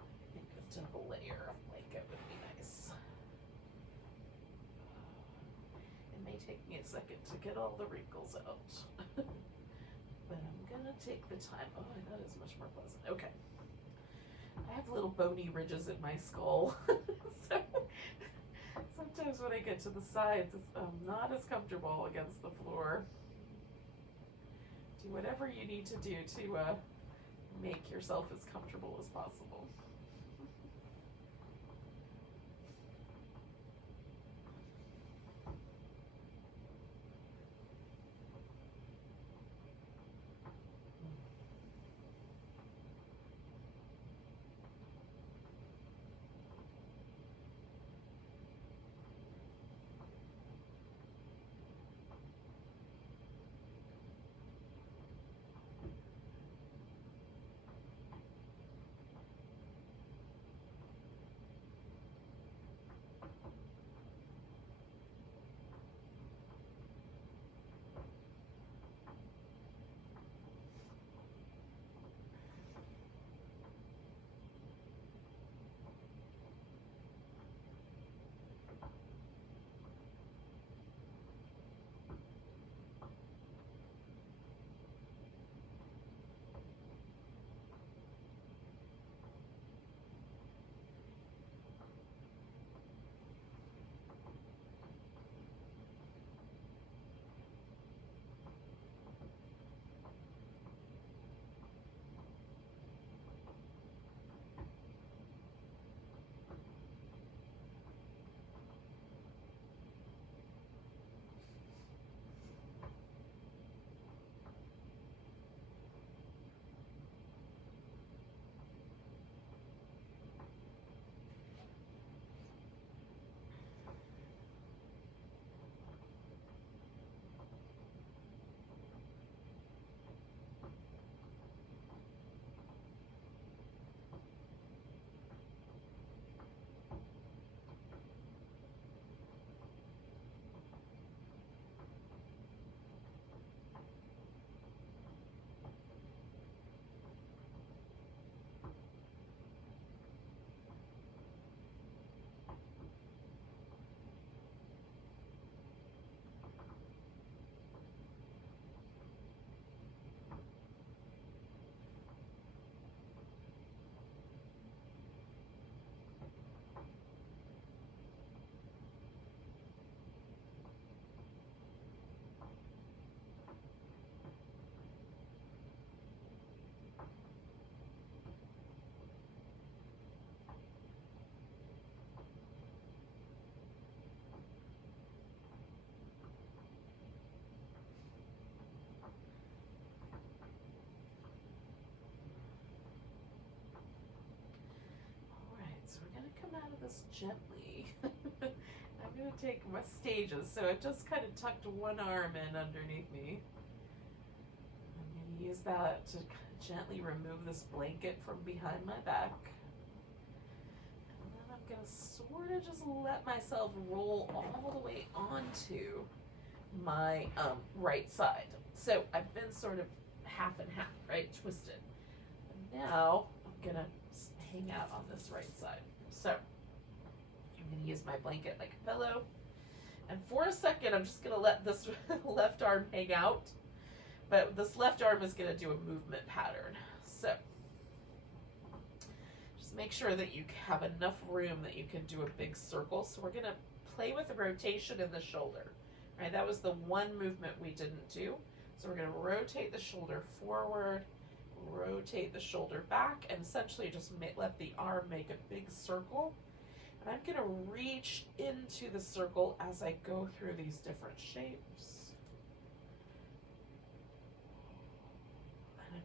I think a double layer of blanket would be nice. It may take me a second to get all the wrinkles out, but I'm gonna take the time. Oh, that is much more pleasant. Okay. I have little bony ridges in my skull, so sometimes when I get to the sides, it's not as comfortable against the floor. Do whatever you need to do to make yourself as comfortable as possible. this gently. I'm going to take my stages. So I've just kind of tucked one arm in underneath me. I'm going to use that to gently remove this blanket from behind my back. And then I'm going to sort of just let myself roll all the way onto my right side. So I've been sort of half and half, right? Twisted. And now I'm going to hang out on this right side. So I'm going to use my blanket like a pillow. And for a second, I'm just going to let this left arm hang out. But this left arm is going to do a movement pattern. So just make sure that you have enough room that you can do a big circle. So we're going to play with the rotation in the shoulder. Right? That was the one movement we didn't do. So we're going to rotate the shoulder forward, rotate the shoulder back, and essentially just let the arm make a big circle. And I'm going to reach into the circle as I go through these different shapes. And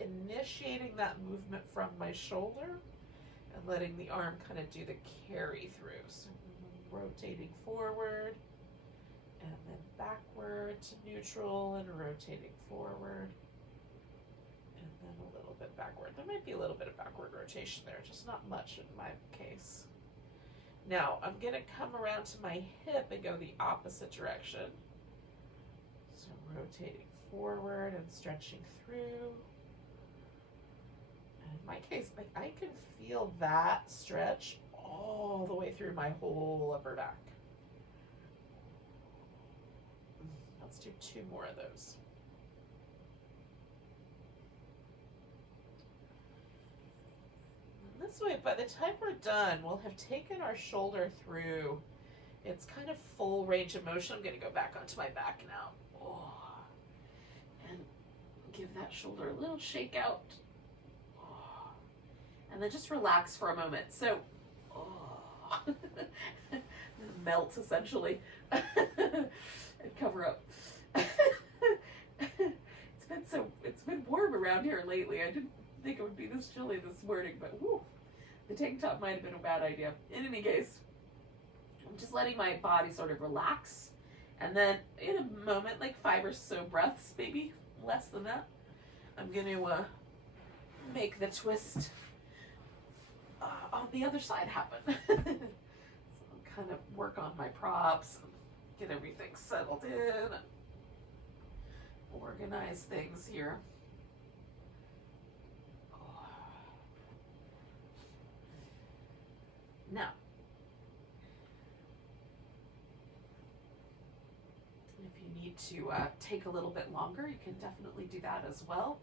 I'm initiating that movement from my shoulder and letting the arm kind of do the carry through. So rotating forward and then backward to neutral and rotating forward. And then a little bit backward. There might be a little bit of backward rotation there, just not much in my case. Now, I'm going to come around to my hip and go the opposite direction. So rotating forward and stretching through. And in my case, like I can feel that stretch all the way through my whole upper back. Let's do 2 more of those. And this way, by the time we're done, we'll have taken our shoulder through its kind of full range of motion. I'm going to go back onto my back now. Oh. And give that shoulder a little shake out. Oh. And then just relax for a moment. So, oh. Melt essentially. And cover up. It's been warm around here lately. I didn't think it would be this chilly this morning, but whoo, the tank top might have been a bad idea. In any case, I'm just letting my body sort of relax, and then in a moment, like 5 or so breaths, maybe less than that, I'm going to make the twist on the other side happen. So I'll kind of work on my props, get everything settled in, organize things here. Now, if you need to take a little bit longer, you can definitely do that as well.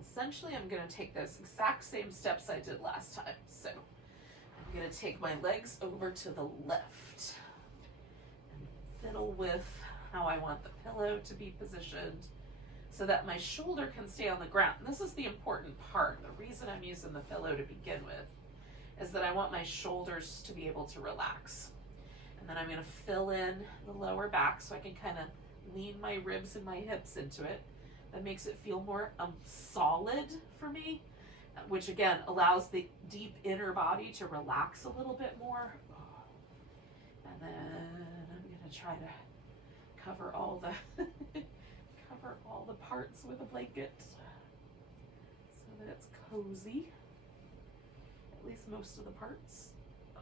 Essentially, I'm going to take those exact same steps I did last time. So I'm going to take my legs over to the left and fiddle with how I want the pillow to be positioned so that my shoulder can stay on the ground. And this is the important part. The reason I'm using the pillow to begin with is that I want my shoulders to be able to relax. And then I'm going to fill in the lower back so I can kind of lean my ribs and my hips into it. That makes it feel more solid for me, which again allows the deep inner body to relax a little bit more. And then I'm going to try to cover all the cover all the parts with a blanket so that it's cozy. At least most of the parts. Oh.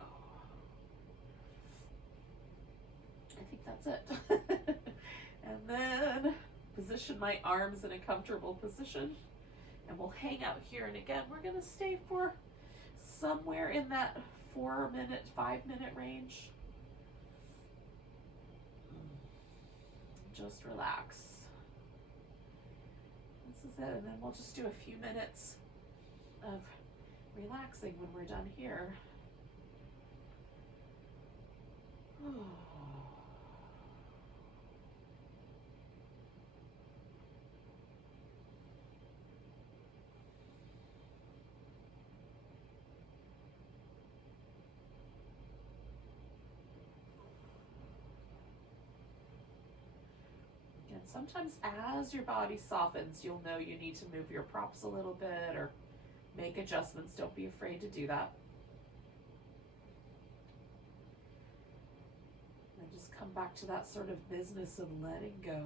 I think that's it. And then position my arms in a comfortable position, and we'll hang out here. And again, we're going to stay for somewhere in that 4-minute, 5-minute range. Just relax. This is it, and then we'll just do a few minutes of relaxing when we're done here. Again, sometimes as your body softens, you'll know you need to move your props a little bit or make adjustments. Don't be afraid to do that. come back to that sort of business of letting go.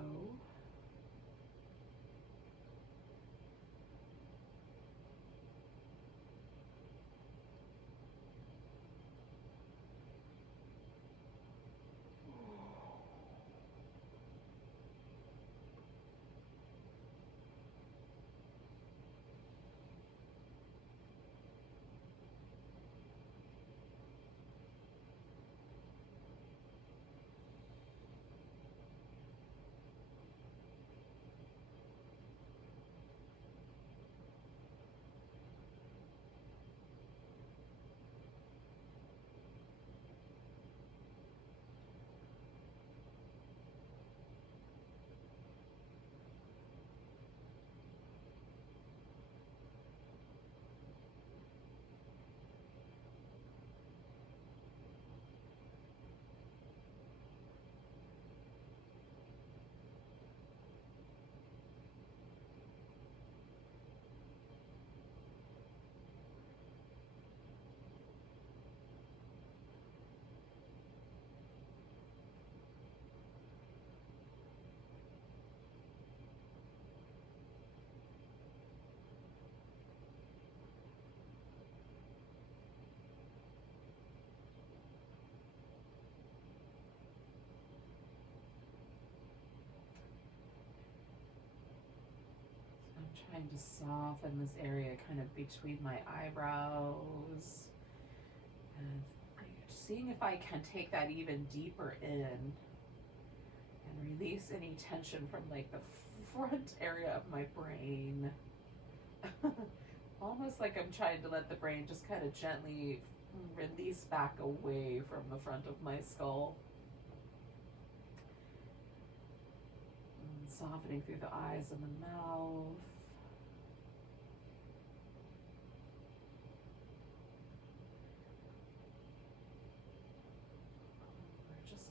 Trying to soften this area kind of between my eyebrows and seeing if I can take that even deeper in and release any tension from like the front area of my brain. Almost like I'm trying to let the brain just kind of gently release back away from the front of my skull. And softening through the eyes and the mouth.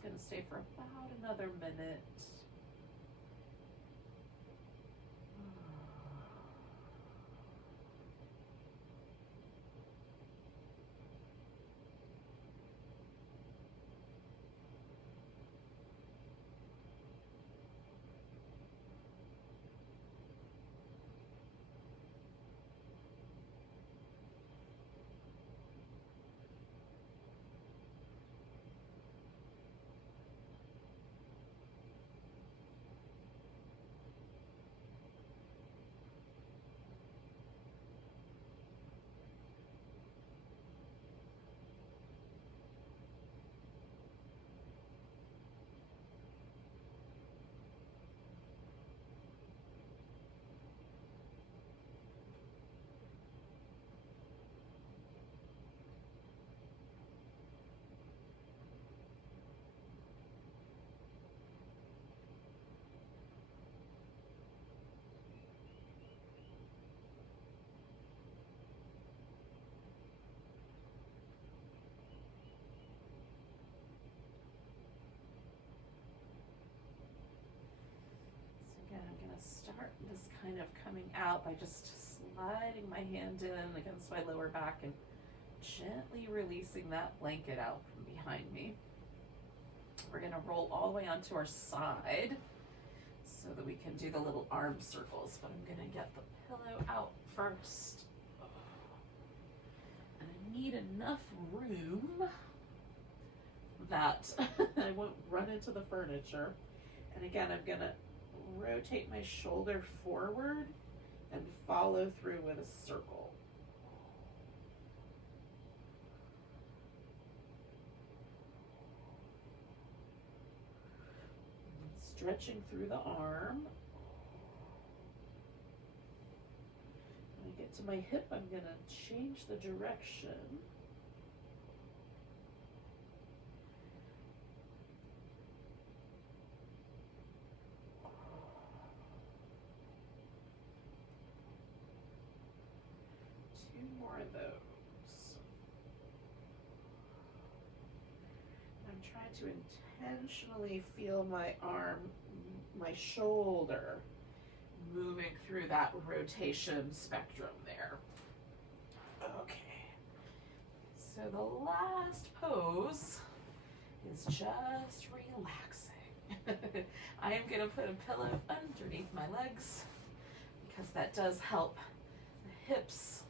Going to stay for about another minute. Start this kind of coming out by just sliding my hand in against my lower back and gently releasing that blanket out from behind me. We're going to roll all the way onto our side so that we can do the little arm circles, but I'm going to get the pillow out first. And I need enough room that I won't run into the furniture. And again, I'm going to rotate my shoulder forward and follow through with a circle. Stretching through the arm. When I get to my hip, I'm going to change the direction. More of those. I'm trying to intentionally feel my arm, my shoulder moving through that rotation spectrum there. Okay. So the last pose is just relaxing. I am going to put a pillow underneath my legs because that does help the hips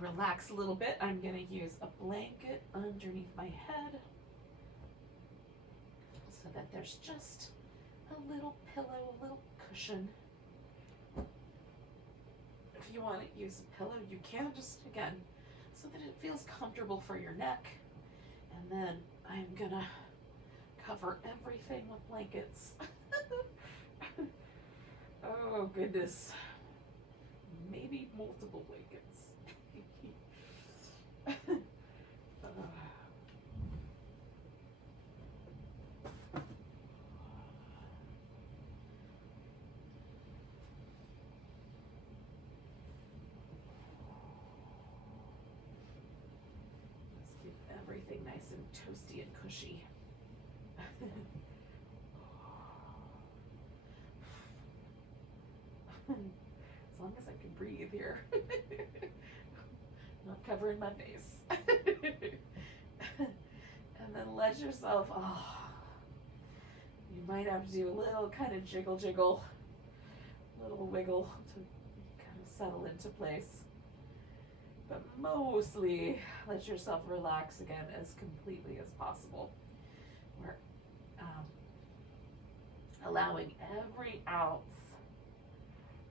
relax a little bit. I'm going to use a blanket underneath my head so that there's just a little pillow, a little cushion. If you want to use a pillow, you can, just again, so that it feels comfortable for your neck. And then I'm gonna cover everything with blankets. Oh goodness, maybe multiple blankets. Everything nice and toasty and cushy. As long as I can breathe here. Not covering my face. And then let yourself, you might have to do a little kind of jiggle, little wiggle to kind of settle into place. But mostly let yourself relax again as completely as possible. We're allowing every ounce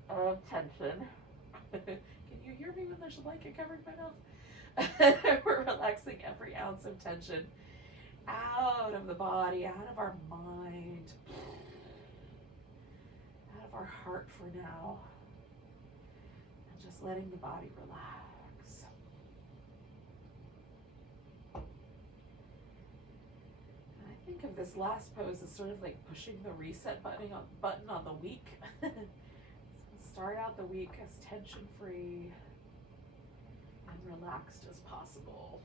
of tension. Can you hear me when there's a blanket covering my mouth? We're relaxing every ounce of tension out of the body, out of our mind, out of our heart for now. And just letting the body relax. Think of this last pose as sort of like pushing the reset button on the week. So start out the week as tension-free and relaxed as possible.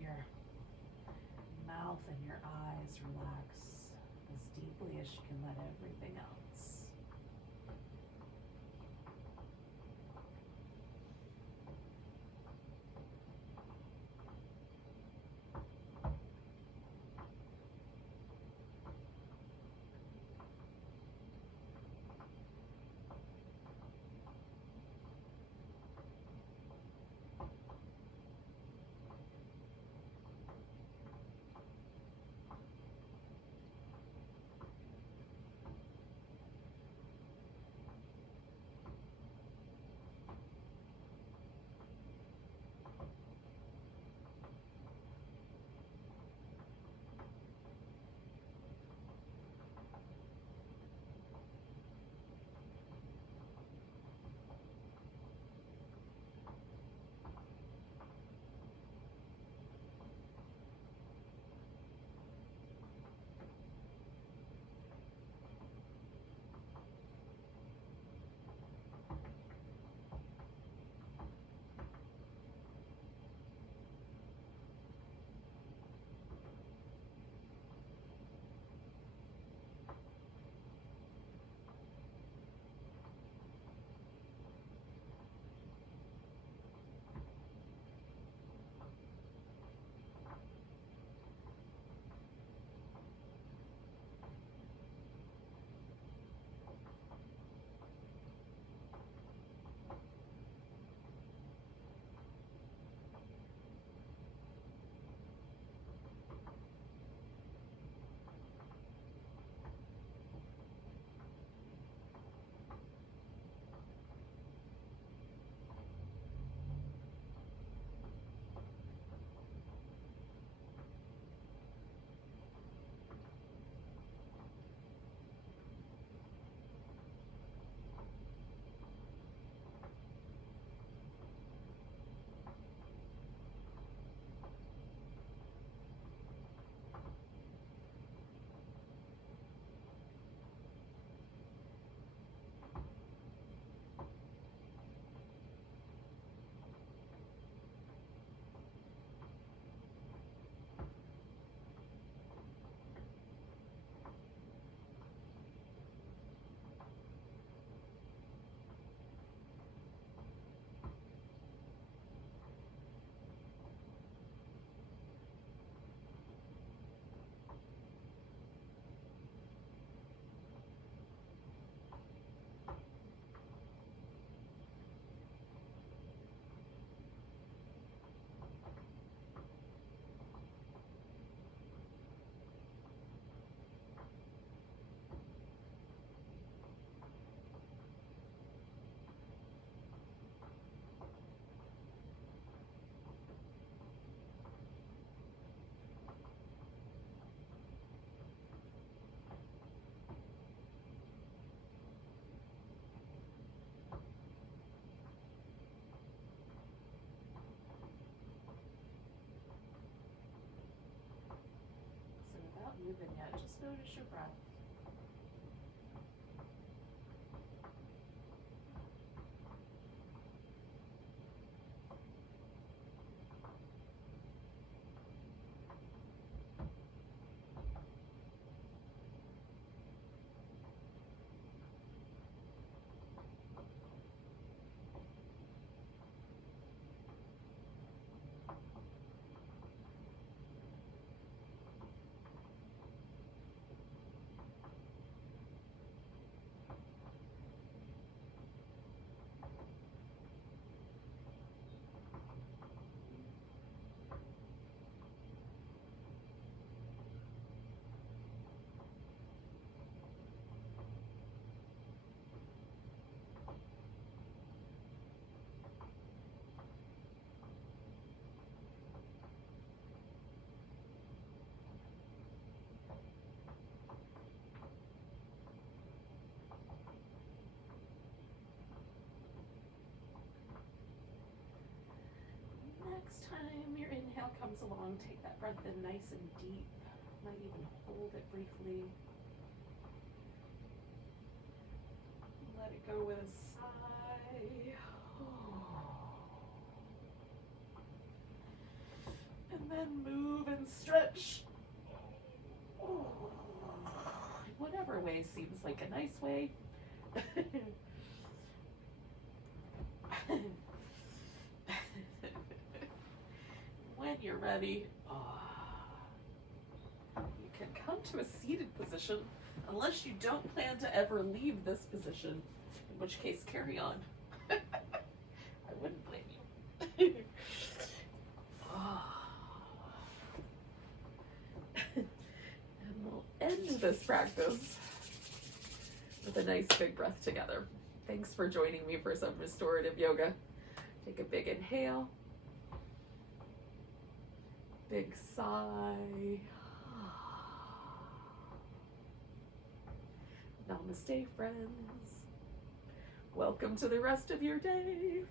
Your mouth and your eyes relax as deeply as you can let everything else. Just notice your breath. Next time your inhale comes along, take that breath in nice and deep. Might even hold it briefly. Let it go with a sigh. And then move and stretch. Whatever way seems like a nice way. When you're ready, you can come to a seated position unless you don't plan to ever leave this position, in which case carry on. I wouldn't blame you. And we'll end this practice with a nice big breath together. Thanks for joining me for some restorative yoga. Take a big inhale. Big sigh. Namaste, friends. Welcome to the rest of your day.